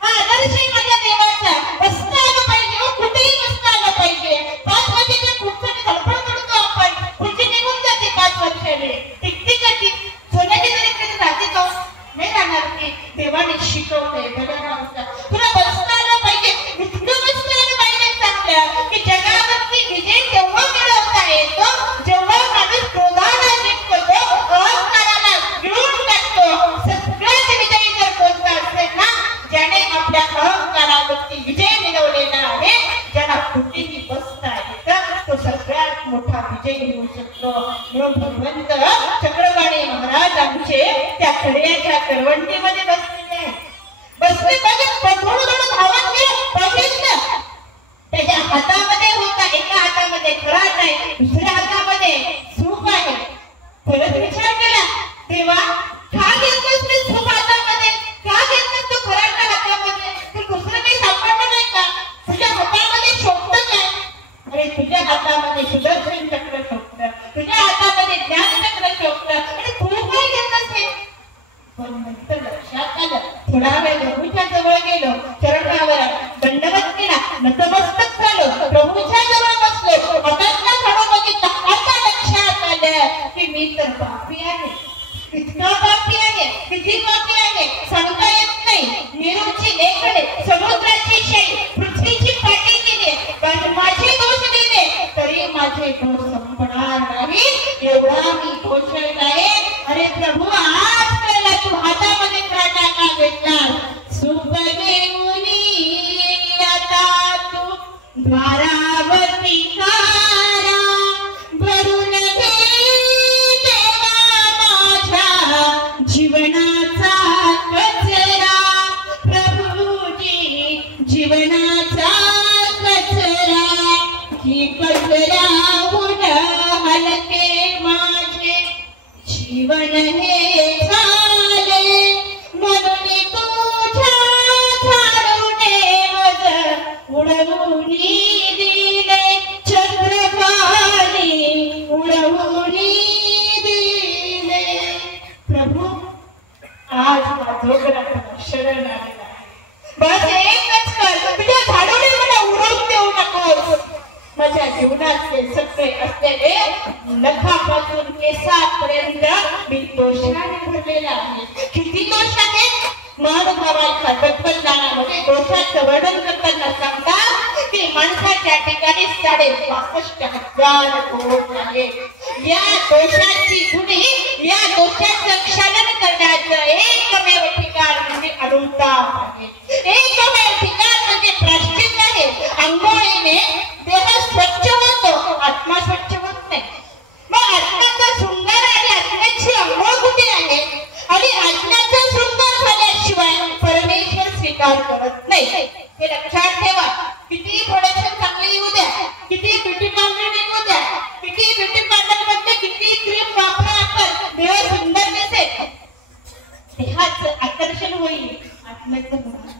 हा आदर्श माझ्या देवाचा. बसता आलं पाहिजे, कुठेही बसता आलं पाहिजे. 5 वर्षाच्या खुर्चीने धडपड करतो आपण, खुर्ची निघून जाते 5 वर्षाने, टिकती कधी सोन्याची जरी कधी राहते तो नाही राहणार की. देवाने शिकवलंय बघा माणसा, तुला बसता आलं पाहिजे, इतकं बसता आलं पाहिजे चांगल्या की जगावरती विजय तेव्हा मिळवता येतो जेव्हा माणूस क्रोधाला जिंकतो, अहंकाराला गिळून टाकतो. सगळ्यात विजयी जर कोणता असेल ना, ज्याने आपल्या अहंकारावरती विजय मिळवलेला आहे, ज्याला कुठेही बसता येतं, तो सगळ्यात मोठा विजय होऊ शकतो. म्हणून भगवंत चक्रपाणी महाराज आमचे त्या कड्याच्या करवंटीमध्ये बसलेले आहेत. बसले बघत थोडं धावत गेलं, बघितलं त्याच्या हातामध्ये होता, एका हातामध्ये खराट आहे, दुसऱ्या हातामध्ये सूप आहे. परत विचार केला, देवा का घेतलंस मी सूप हातामध्ये, का घेतलंस तू खराट हातामध्ये, तू दुसरं काही सापडलं नाही का? तुझ्या हातामध्ये शोभतं काय? अरे तुझ्या हातामध्ये सुदर्शन चक्र शोभतं, तुझ्या हातामध्ये ज्ञान चक्र शोभतं, आणि तू काय घेतलंस हे? पण नंतर लक्षात आलं. थोडा वेळ प्रभूच्या जवळ गेलो, चरणावर दंडवत केला, नतमस्तक झालो, प्रभूच्या जवळ बसलो. हातातला खडा बघितला, आता लक्षात आलं की मी तर पापी आहे, इतका पापी आहे, किती पापी आहे सांगता येत नाही. मेरूची लेकडे, समुद्राची शै, पृथ्वीची पाठी दिली, पण माझे दोष दिले तरी माझे दोष संपणार नाही, एवढा मी दोषी आहे. अरे प्रभू, आज कळला तू हातामध्ये काटा का घेतला. सुप घेऊनी आता तू द्वारावरती कारा, भरून घे देवा माझ्या जीवनाचा कचरा. प्रभूजी जीवनाचा कचरा, ही कचऱ्याहून हलके माझे जीवन हे झाले. म्हणून तुझ्या झाडूने मज उडवून दिले, चक्रपाणी उडवून दिले. प्रभू, आज माझोगरा शरण आलेला आहे. बस एकच कर, तुझ्या झाडूने मला उडवून देऊ नकोस. माझ्या जीवनातले सगळे असलेले नखापासून केसापर्यंत मी दोषाने भरलेला आहे. किती दोष आहेत? महानुभावाच्या तत्वज्ञानामध्ये दोषाचं वर्णन करताना सांगतात की माणसाच्या ठिकाणी 65,000 दोष आहेत. या दोषाची गुणी, या दोषाचं क्षालन करण्याचं एकमेव ठिकाण म्हणजे अनुताप आहे, एकमेव ठिकाण म्हणजे प्रायश्चित्त आहे. अंघोळीने देह स्वच्छ होतो, आत्मा स्वच्छ होत नाही. मग आत्म्याचं सुंदर आणि आत्म्याची अंघोळ कुठे आहे? आणि आत्म्याचं सुंदर झाल्याशिवाय परमेश्वर स्वीकार करत नाही. हे लक्षात ठेवा. किती प्रोडक्शन चांगली येऊ द्या, किती ब्युटी पार्लर निघू द्या, किती ब्युटी पार्लर मध्ये किती क्रीम वापरा आपण, देह सुंदर दिसेल, देहाचं आकर्षण होईल, आत्म्याचं होणार.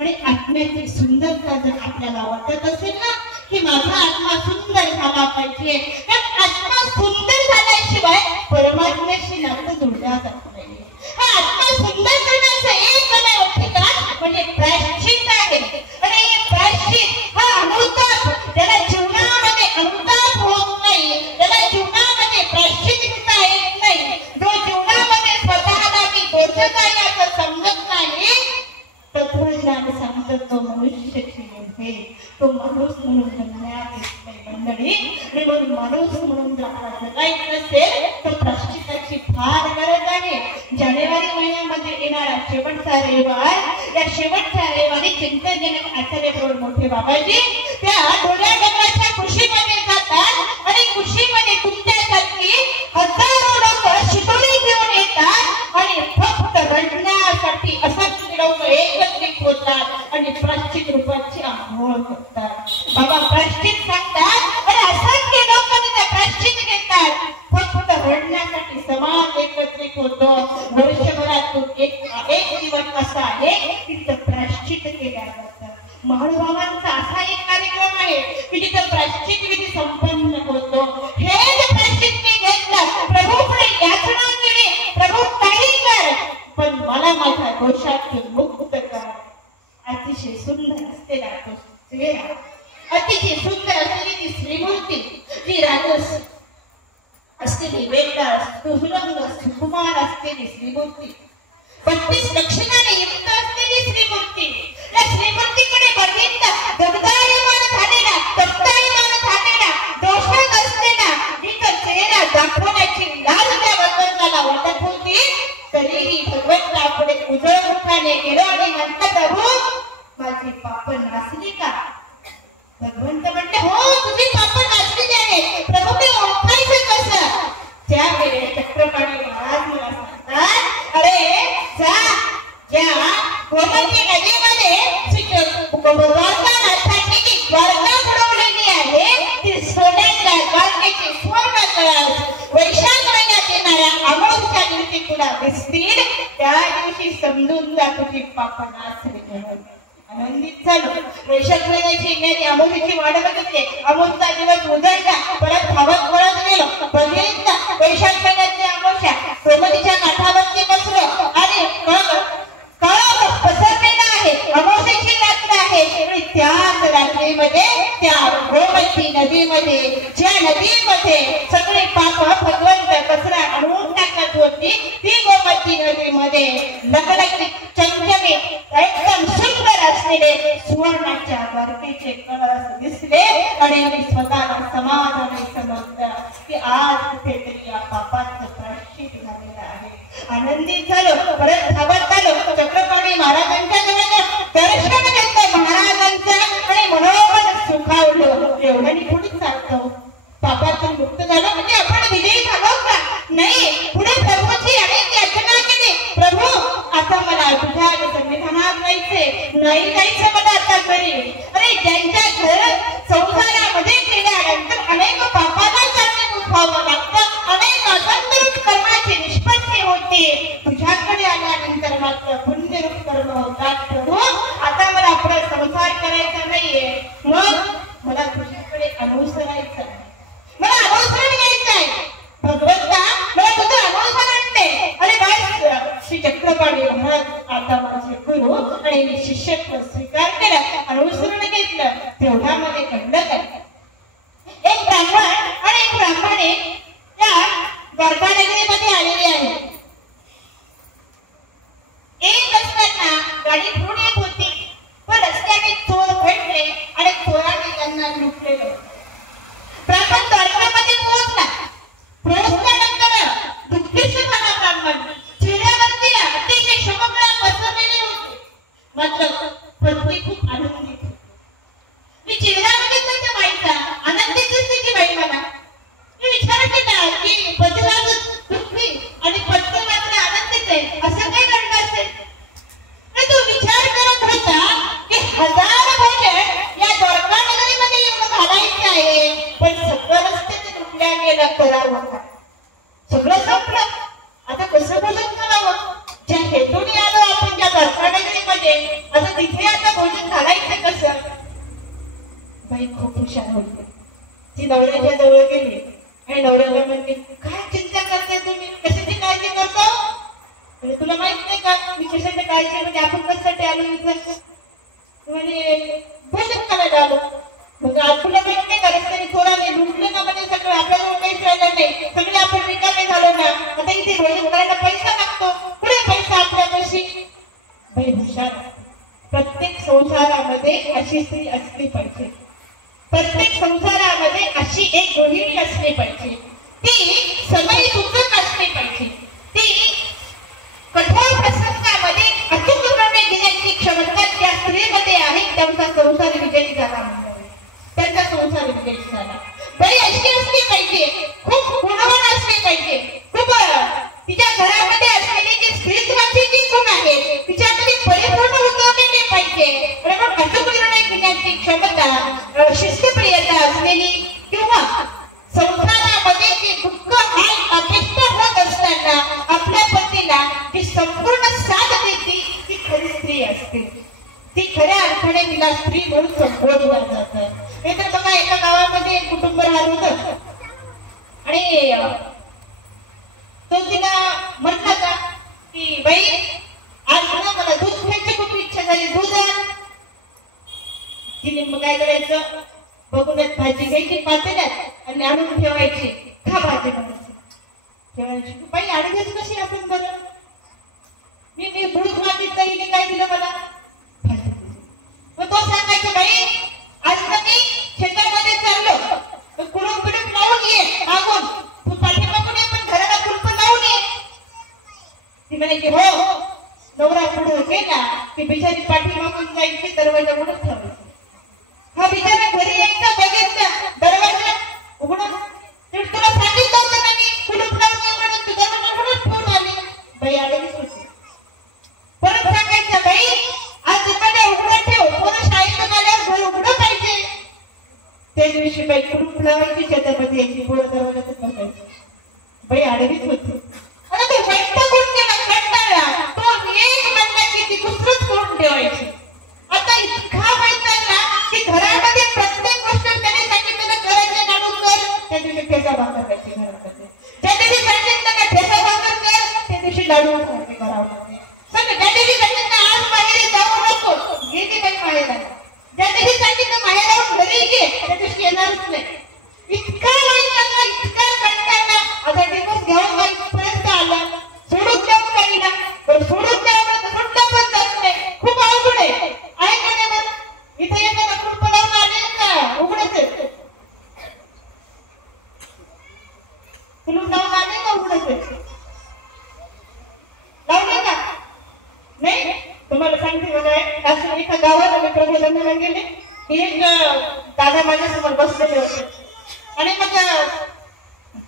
आणि आत्म्याची सुंदरता जर आपल्याला वाटत असेल ना की माझा आत्मा सुंदर झाला पाहिजे, तर आत्मा सुंदर झाल्याशिवाय परमात्म्याशी नातं जोडल्या जात नाही. हा आत्मा सुंदर करण्याचं एकमेव ठिकाण म्हणजे प्रायश्चित्त आहे. आणि हे प्रायश्चित्त हा अनुताप, त्याला जीवनामध्ये अनुताप होत नाही, त्याला जीवनामध्ये प्रायश्चित्त घेता येत नाही. जो जीवनामध्ये स्वतःला मी दोषक आहे असं समजत नाही, तत्वज्ञान सांगतो तो मनुष्याची नव्हे, तो माणूस म्हणून जगण्यात येत नाही मंडळी. आणि म्हणून माणूस म्हणून जर जगायचं नसेल तर प्रायश्चित्ताची फार गरज आहे. जानेवारी महिन्यामध्ये येणारा शेवटचा रविवार, या शेवटच्या रविवारी चिंतनजनक आचार्य प्रौढ मोठे बाबाजी त्या डोल्या डोंगराच्या कुशीमध्ये जातात आणि कुशीमध्ये तुमच्यासारखी हजारो लोक शिदोरी घेऊन येतात आणि फक्त रडण्यासाठी असंच लोक एकत्रित होतात आणि प्राश्चित रूपाची आंघोळ करतात. बाबा प्राश्चित सांगतात आणि असंख्य लोक तिथे प्राश्चित घेतात. फक्त रडण्यासाठी समाज एकत्रित होतो. वर्षभरातून एक दिवस असा आहे तिथं प्राश्चित केल्या जातं. महानुभावांचा असा एक कार्यक्रम आहे की जिथं प्राश्चित विधी संपन्न होतो. हे जे प्राश्चित मी घेतलं, प्रभूकडे याचना केली, प्रभू काही कर पण मला माझ्या दोषातून मुक्त कर. अतिशय सुंदर असलेला तो चेहरा, अतिशय सुंदर असलेली ती श्रीमूर्ती, जी राजस असलेली वेगळा सुरंग सुकुमार असलेली श्रीमूर्ती, 32 लक्षणाने युक्त असलेली श्रीमूर्ती. या श्रीमूर्तीकडे बघितलं दगडायमान झालेला, तप्तायमान झालेला, दोषात असलेला जिचा चेहरा दाखवण्याची लाज त्या भगवंताला वाटत होती, तरीही भगवंत पुढे उजळ मुखाने गेलो आणि म्हणतात, प्रभू माझी पाप नासली का? भगवंत म्हणते, हो तुझी पाप नासलेली आहे. प्रभू मी ओळखायचं कसं? त्यावेळी चक्रपाणी महाराज मला सांगतात, अरे जा या गोमती नदीमध्ये द्वारकानाथांनी जी द्वारका बुडवलेली आहे ती सोन्याच्या द्वारकेची सुवर्ण कळस वैशाख महिन्यात येणाऱ्या अमावस्या दिवशी तुला दिसतील. त्या दिवशी समजून जा तुझी पाप नासली म्हणून. आनंदित झालो. वैशाख महिन्याची येणारी अमावस्येची वाट बघितली. अमावस्या दिवस उजळला, परत धावत वळत गेलो. बघितलं वैशाख महिन्याची अमावस्या, सोमतीच्या काठावरती बसलो आणि पसरलेला आहे. अमावस्येची रात्र आहे आणि त्याच रात्रीमध्ये त्या गोमती नदीमध्ये, ज्या नदीमध्ये सगळे पाप भगवंत कचरा आणून टाकत होती, ती गोमती नदीमध्ये लखलखी चमचमी एकदम सुंदर असलेले सुवर्णाच्या द्वारकेचे कळस दिसले आणि मी स्वतःला समाधानी समजलं की आज कुठेतरी या पापाचं प्रायश्चित झालेलं आहे. आनंदित झालो. परत धावत आलो. चक्रपाणी महाराजांच्या जवळ दर्शन घेतलं महाराजांचं आणि मनोमन सुखावलं. एवढ्याने थोडीच चालतो. पापातून मुक्त झालो म्हणजे आपण विजयी झालो का? नाही. पुढे प्रभूची अनेक याचना केली. प्रभू आता मला तुझ्या संविधानात नाही जायचं मला आता घरी. अरे ज्यांच्या घर संसारामध्ये गेल्यानंतर अनेक पापाला कारणीभूत व्हावं लागतं, अनेक अगंतरूप कर्माची निष्पत्ती होते. तुझ्याकडे आल्यानंतर मात्र पुण्यरूप कर्म होतात. प्रभू आता मला आपला संसार करायचा नाहीये, मग मला तुझ्याकडे अनुसरायचं आहे, मला अनुसरण घ्यायचं आहे. भगवंता मला तुझं अनुसरण दे. अरे बस श्री चक्रपाणी महाराज आता माझे गुरु आणि मी शिष्यत्व स्वीकार केला, अनुसरण घेतलं. तेवढ्यामध्ये घडलं काय, एक ब्राह्मण आणि एक ब्राह्मणी या द्वारका नगरीमध्ये आलेले आहे. एक असताना गाडी पुढून येत होती, पण रस्त्याने चोर भेटले आणि चोराने त्यांना लुटलेलं. ब्राह्मण द्वारकामध्ये पोहोचला. पोहोचल्यानंतर दुःखीच झाला ब्राह्मण. चेहऱ्यावरती अतिशय शोभा पसरलेली होती, मात्र पत्नी खूप आनंदित होती. मी चेहरा बघितला त्या बाईचा, आनंदित दिसते ती बाई मला. मी विचार केला की पतीला दुःखी आणि पत्नी मात्र आनंदित आहे, असं काय घडलं असेल? तो विचार करत होता की 1000 भजन या द्वारका नगरीमध्ये येऊन घालायचे आहे, पण सगळं रस्ते ते लुटल्या गेलं करावं का? सगळं संपलं. आता कसं भोजन करावं? ज्या हेतूने आलो आपण त्या द्वारका नगरीमध्ये, आता तिथे आता भोजन घालायचं कसं? बाई खूप हुशार होती. ती नवऱ्याच्या जवळ गेली आणि नवऱ्याला म्हणते, काय चिंता करते तुम्ही, कशाची काळजी करतो? म्हणजे तुला माहित नाही का मी कशाची काळजी, म्हणजे आपण कशासाठी आलो इथं? म्हणजे भोजन करायला आलो. म्हणजे आपल्याला माहित नाही का रस्त्याने थोडाने लुटले ना, म्हणजे सगळं आपल्याला काहीच राहिलं नाही, सगळे आपण रिकामे झालो ना. आता इथे भोजन करायला पैसा लागतो, पुढे पैसा आपल्यापाशी. बाई हुशार. प्रत्येक संसारामध्ये अशी स्त्री असली पाहिजे, प्रत्येक संसारामध्ये अशी एक गृहिणी असली पाहिजे. ती समय सूचक असली पाहिजे. ती कठोर प्रसंगामध्ये पाहिजे, खूप गुणवान असले पाहिजे, खूप तिच्या घरामध्ये असलेले जे स्त्रीत्वाचे जे गुण आहेत तिच्यामध्ये परिपूर्ण उतरलेले पाहिजे. बरोबर, अचूक निर्णय घेण्याची क्षमता, शिस्तप्रियता असलेली किंवा संसारामध्ये जे दुःख हाल अपेक्षा होत असताना आपल्या पतीला जी संपूर्ण साथ देते ती खरी स्त्री असते. ती खऱ्या अर्थाने तिला स्त्री म्हणून संबोधलं जातं. हे तर बघा, एका गावामध्ये एक कुटुंब राहत होतं आणि तो तिला म्हटलं का की बाई आज ना मला दूध खायची खूप इच्छा झाली, दूध आण. तिने मग काय करायचं, बघूनच भाजी घ्यायची पातेल्यात आणि आणून ठेवायची, खा भाजी बनायची ठेवायची. बाई आणण्याची कशी आपण बरं, मी दूध मागितलं, हिने काय दिलं मला, मग तो सांगायचं बाई आज ना मी शेतामध्ये चाललो, कुलूप कुलूप लावून ये मागून, तू पाठीमागून ये पण घराला कुलूप लावून ये. ती म्हणायची हो. नवरा पुढे गेला ती बिचारी पाठीमागून जायची, दरवाजा उघडून ठेवायचा. हा बिचारा घरी यायचा, बघायचा दरवाजा उघडून, तुला सांगितलं होतं ना मी कुलूप लावून ये म्हणून, तू दरवाजा उघडून ठेवून आली. बाई आलेलीच होती. परत सांगायचं बाई आज दरवाजा उघडा ठेव, कोणा शाळेतून आल्यावर घर उघडं पाहिजे. त्या दिवशी बाई कुलूप लावायची, शेतामध्ये यायची, पोरं दरवाजातच बसायची. बाई आलेलीच होती. आता ते वैतागून गेला, कंटाळला, तो एक म्हणला की ती दुसरंच करून ठेवायची. आता इतका वैतागला की घरामध्ये प्रत्येक गोष्ट त्याने सांगितलेलं करायचं, लाडू कर, त्या दिवशी ठेचा भाकर करायची घरामध्ये. ज्या दिवशी सांगितलं का ठेचा भाकर कर, त्या दिवशी लाडू करायचे घरामध्ये. सगळं ज्या दिवशी सांगितलं आज बाहेर जाऊ नको, गेली बाई माहेर. ज्या दिवशी सांगितलं माहेर जाऊन घरी ये, त्या दिवशी येणारच नाही. इतका वैतागला, इतका कंटाळला. आता दिवस घेऊन बाईपर्यंत आला, सोडून द्यावं काहीला, पण सोडून द्यावं तर सुद्धा पण जात नाही. खूप अवघड आहे का नाही बरं. इथं येताना कुलूप लावून आले का उघडच आहे, कुलूप लावून आले का उघडच आहे, लावले का नाही. तुम्हाला सांगते बघा, असं एका गावात आम्ही प्रबोधनाला गेले, एक दादा माझ्यासमोर बसलेले होते आणि मग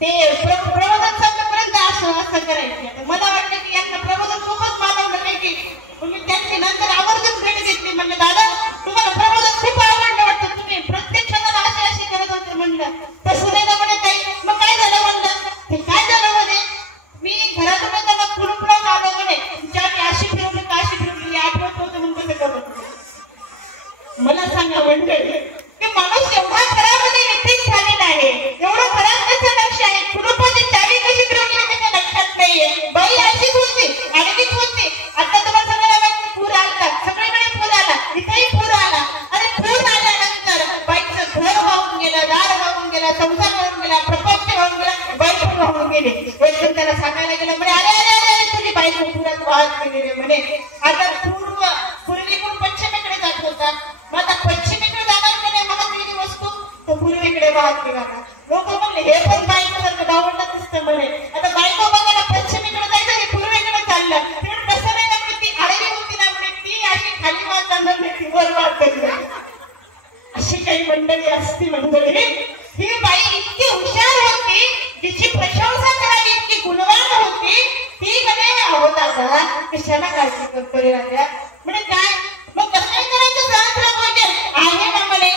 ते प्रबोधन संपेपर्यंत असं असं करायचे. मला वाटलं की यांना प्रबोधन खूपच मानवलं नाही की, मी त्यांची नंतर आवर्जून भेट घेतली. म्हणलं दादा तुम्हाला प्रबोधन खूप आवडलं वाटतं, तुम्ही प्रत्येक क्षणाला असे असे करत होते. म्हणलं तसं नाही ना म्हणे ताई. मग काय झालं म्हणलं, ते काय झालं म्हणे, मी घरातून त्यांना कुलूप लावून आलो म्हणे, तुमच्या अशी फिरवली का अशी फिरवली आठवत होतं म्हणून कसं करत. मला सांगा मंडळी, की माणूस एवढा घरामध्ये व्यतीत झालेला आहे, एवढं घरात त्याचं लक्ष आहे, कुलूपाची चावी कशी फिरवली त्याच्या लक्षात नाहीये. बाई अशीच होती, आणखीच होती. आता तुम्हाला सगळ्याला पूर आला, सगळीकडे पूर आला, इथेही पूर आला. आणि पूर आल्यानंतर बाईचं घर वाहून गेलं, दार वाहून गेला, संसार वाहून गेला, प्रपंच वाहून गेला, बाई पण वाहून गेले. एकदम त्याला सांगायला गेलं म्हणे अरे अरे अरे तुझी बायको पुरात वाहत गेली रे म्हणे. आता पूर्वीकडून पश्चिमेकडे जात होता, मग आता पश्चिमेकडे जाणार म्हणे महागडी वस्तू तो पूर्वेकडे वाहत गेला. लोक म्हणले हे पण बायकोसारखं डावलत असतं म्हणे. आता बायको बघायला पश्चिमेकडे जायचं, हे पूर्वेकडे चाललं. तसं नाही ना म्हणे, ती आलेली होती ना म्हणे, ती अशी खाली वाद चालणार नाही, ती वर वाद करणार. अशी काही मंडळी असती मंडळी. ही बाई इतकी हुशार होती, तिची प्रशंसा करावी इतकी गुणवान होती. ती म्हणे अहो दादा कशाला काळजी करतो रे राजा म्हणे. काय मग कसं काय करायचं आहे ना म्हणे.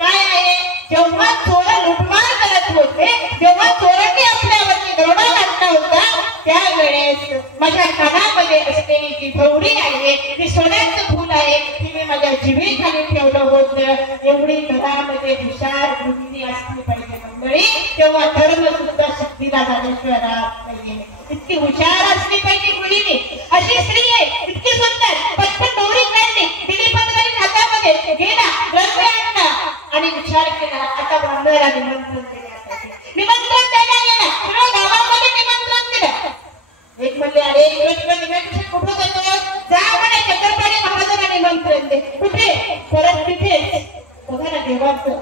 काय आहे, जेव्हा चोर लुटमार करत होते, जेव्हा चोरांनी आपल्यावरती दरोडा घातला होता, त्यावेळेस माझ्या कानामध्ये असलेली जी गौरी आहे, ती सोन्याचं फूल आहे, ती मी माझ्या जिभेखाली ठेवलं होतं. एवढी घरामध्ये हुशार बुद्धी असली पाहिजे मंडळी, तेव्हा धर्म सुद्धा शक्तीला झाल्याशिवाय राहत नाहीये. इतकी हुशार असली पाहिजे मुलीने. अशी स्त्री आहे इतकी सुंदर, पटकन दोरी काढली, दिली पत्राने हातामध्ये गेला, द्रव्य आणला आणि विचार केला आता ब्राह्मणाला निमंत्रण देण्यासाठी. निमंत्रण द्यायला गेला, सगळ्या गावामध्ये निमंत्रण दिलं. एक म्हणले अरे इकडे निमंत्रण कुठं करतो, जा म्हणे चक्रपाणी महाराजांना निमंत्रण दे. कुठे, परत तिथेच. बघा ना देवाचं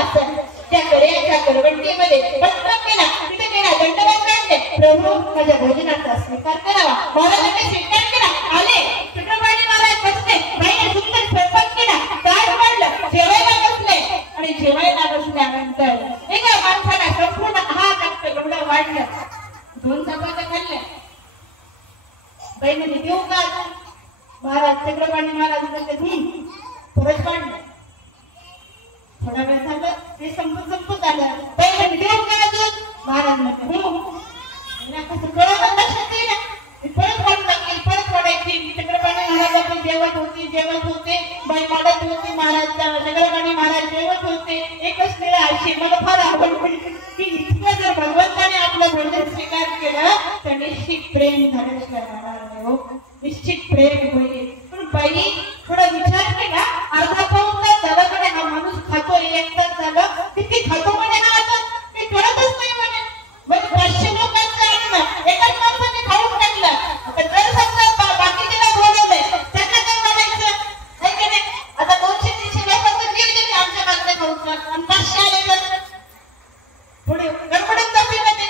असं त्या कऱ्याच्या करवंटीमध्ये पत्र केला, तिथे गेला, दंडवत काढले, प्रभू माझ्या भोजनाचा स्वीकार करावा. महाराजांनी स्वीकार केला, आले चक्रपाणी महाराज बसले, बाईने सुंदर स्वयंपाक केला, ताट मांडलं, जेवायला बसले आणि जेवायला बसल्यानंतर एका माणसाला संपूर्ण महाराज चक्रपाणी महाराज म्हणते परत काढलं. थोडा वेळ झालं ते संपून आलं. पहिले देऊ का अजून? महाराज म्हणते कसं कळत लक्षात येईल ना. परत वाढू लागेल, परत वाढायची. चक्रपाणी महाराज आपण जेवत होते बाई माडत होते. महाराज चक्रपाणी महाराज जेवत होते. एकच वेळा अशी मला फार आवडली की इतकं जर भगवंताने आपलं भोजन स्वीकार केलं तर निश्चित प्रेम झाल्याशिवाय राहणार नाही हो. निश्चित प्रेम होईल. पण बाई थोडा विचार केला. अर्धा पाऊण तास झाला म्हणे हा माणूस खातो. 1 तास झालं किती खातो म्हणे हा आता ते कळतच नाही म्हणे. म्हणजे 500 लोकांचं अन्न एकाच माणसाने खाऊन टाकलं. आता जर समजा बाकीच्याला बोलवलंय त्यांना काय म्हणायचं नाही की नाही. आता 200-300 लोकांचं गेले आमच्या मागण्या खाऊन आणि 500 आले तर थोडे गडबडत जाते ना ते.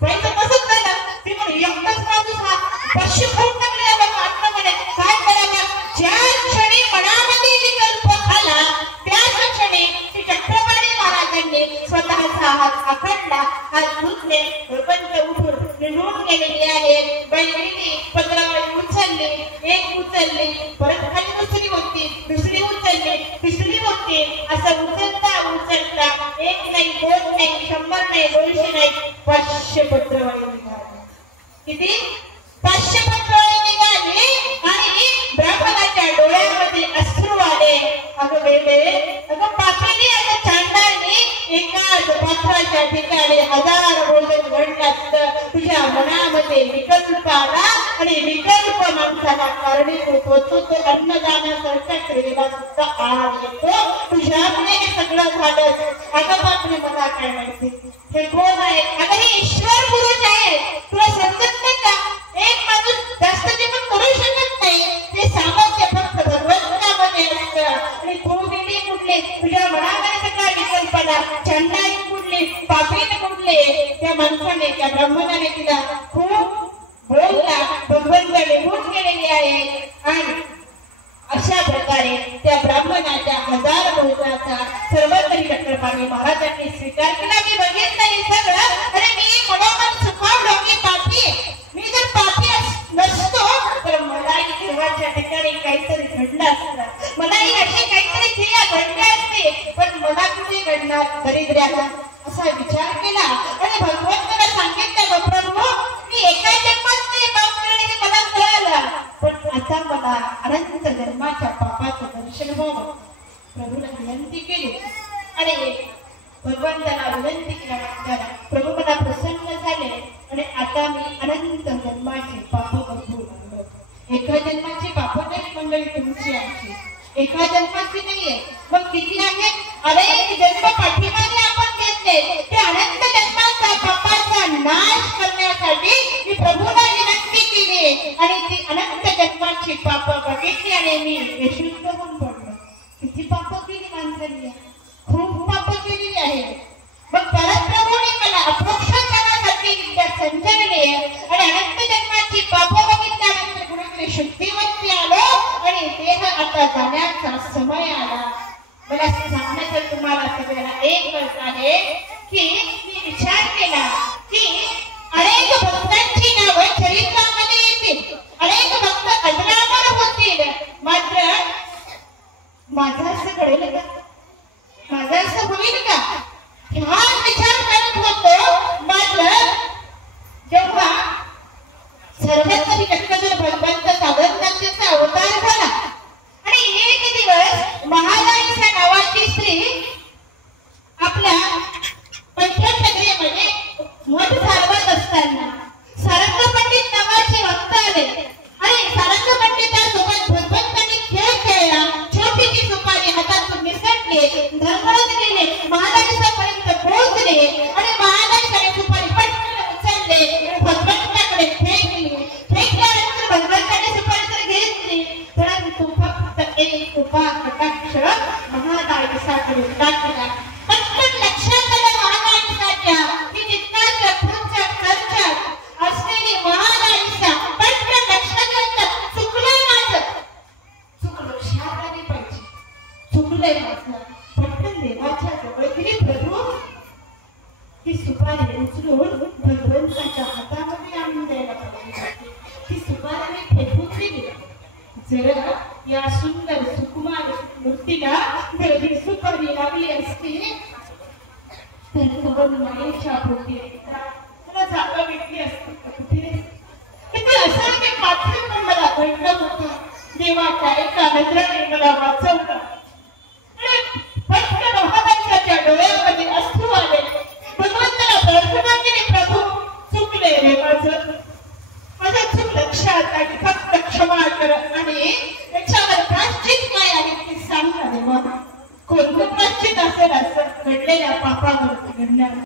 बाईचं तसंच झालं. ती म्हणे एकटाच माणूस हा 500 खाऊन टाकले अन्न म्हणे. काय करावं? ज्या क्षणी मनामध्ये विकल्प आला त्याच क्षणी श्री चक्रपाणी महाराजांनी स्वतःचा हात आखडला. हात धुतले. प्रपंच उठून निघून गेलेले आहेत. बाईने पत्रावळी उचलली. एक उचलली परत खाली दुसरी होती. दुसरी उचलली तिसरी होती. असं उचलता 1 नाही 2 नाही 100 नाही 200 नाही 500 पत्रावळी निघाली. किती? 500 पत्रावळी निघाली. आणि ब्राह्मणाच्या डोळ्यामध्ये अश्रू आले. अगं बेबे अगं पापीने अगं चांडाळी एकाच पात्राच्या ठिकाणी 1000 भोजन घडलं असतं. तुझ्या मनामध्ये विकल्प आला आणि विकल्प माणसाला कारणीभूत होतो. तो अन्नदानासारख्या क्रियेला सुद्धा आळ येतो. तुझ्यामुळे हे सगळं झालं. अगं बापरे मला काय माहिती हे कोण आहे? अगं हे ईश्वर पुरुष आहे. तुला समजत नाही का? एक माणूस जास्त जीवन करू शकत नाही. ते सामर्थ्य फक्त भगवंतामध्ये असतं. आणि तू गेली कुठले? तुझ्या मनामध्ये सगळा विकल्प आला. चंडाई कुठली? पापीने कुठले? त्या माणसाने त्या ब्राह्मणाने तिला खूप बोलला. भगवंताने बोल केलेली आहे. आणि अशा प्रकारे त्या ब्राह्मणाच्या 1000 भोजनाचा सर्वतरी चक्रपाणी महाराजांनी स्वीकार केला. मी बघितलं हे सगळं आणि मी मनात सुखावलं. मी पापी मी जर पापी नसतो तर मलाही देवाच्या ठिकाणी काहीतरी घडलं असतं. मलाही असे काहीतरी क्रिया घडल्या असते. पण मला कुठे घडणार दरिद्र्याला असा विचार केला. आणि भगवंताला सांगितलं प्रभू मी एका जन्मात नाही पाप केले हे मला कळालं. पण आता मला अनंत जन्माच्या पापाचं दर्शन व्हावं. प्रभूला विनंती केली. आणि भगवंताला विनंती केल्यानंतर प्रभू मला प्रसन्न झाले. आणि आता मी अनंत जन्माची पाप बघू लागलो. एका जन्माची पाप नाही मंडळी तुमची आमची. एका जन्माची नाहीये. मग किती आहेत? अनेक जन्म पाठीमागे आपण घेतले. ते अनंत जन्माचा पापाचा नाश करण्यासाठी मी प्रभूला विनंती केली. आणि ती अनंत जन्माची पाप बघितली आणि मी यशस्वी होऊन पडलो. किती पाप केली माणसाने? खूप पाप केलेली आहे. मग परत प्रभूने मला अप्रोक्ष करण्यासाठी विद्या संजवली. आणि अनंत जन्माची पाप बघितल्यानंतर कुणीतरी शुद्धीवरती आलो. आणि देह आता जाण्याचा समय आला. मला सांगण्याचं तुम्हाला सगळ्यांना एकच आहे की मी विचार केला की अनेक भक्तांची नावं चरित्रामध्ये येतील. अनेक भक्त अजरामर होतील. मात्र माझं असं घडेल का? माझं असं होईल का? हा विचार करत होतो. मात्र जेव्हा सर्वतरी चक्रधर भगवंत साधननाथाचा अवतार झाला आणि एक दिवस महादाईच्या नावाची स्त्री आपल्या पंचनगरीमध्ये मठ चालवत असताना सारंग पंडित नावाचे भक्त आले. आणि सारंग पंडितासोबत भगवंतांनी खेळ खेळला. छोटीशी सुपारी हातातून निसटली. धर्मरथ गेले. महादाईच्यापर्यंत पोहोचले. आणि महादाईकडे सुपारी पटकन उचलले. भगवंताकडे फेकली. फेकल्यानंतर भगवंताने सुपारी तर घेतली. परंतु फक्त एक कृपा कटाक्ष महादाईच्याकडे टाकला. पटकन लक्षात आलं महादाईच्या की जितकाच पुढच्या चर्चेत असलेली महादाईचा पटकन लक्षात येतं. चुकलंय माझं. चुकलं शाळाने पाहिजे. चुकलंय माझं. पटकन देवाच्या जवळ गेली. प्रभू ती सुपारी उचलून भगवंताच्या हातामध्ये आणून द्यायला पाहिजे. ती सुपारी फेकून दिली. जर या सुंदर सुकुमार मूर्तीला जर ही सुपारी लागली असती तर तुझं मायेच्या पोटी मला जागा भेटली असती कुठे किती असं ते पात्र पण मला घडलं होतं देवा काय का नजराने मला वाचवलं पटकन महाराजांच्या डोळ्यामध्ये अश्रू आले भगवंताला प्रार्थना केली प्रभू चुकले रे माझं चूक लक्षात आणि फक्त क्षमा कर आणि त्याच्यावर प्राश्चित काय आहे ते सांग ना देवा कोणतं प्राश्चित असेल असं घडलेल्या पापावर घडणार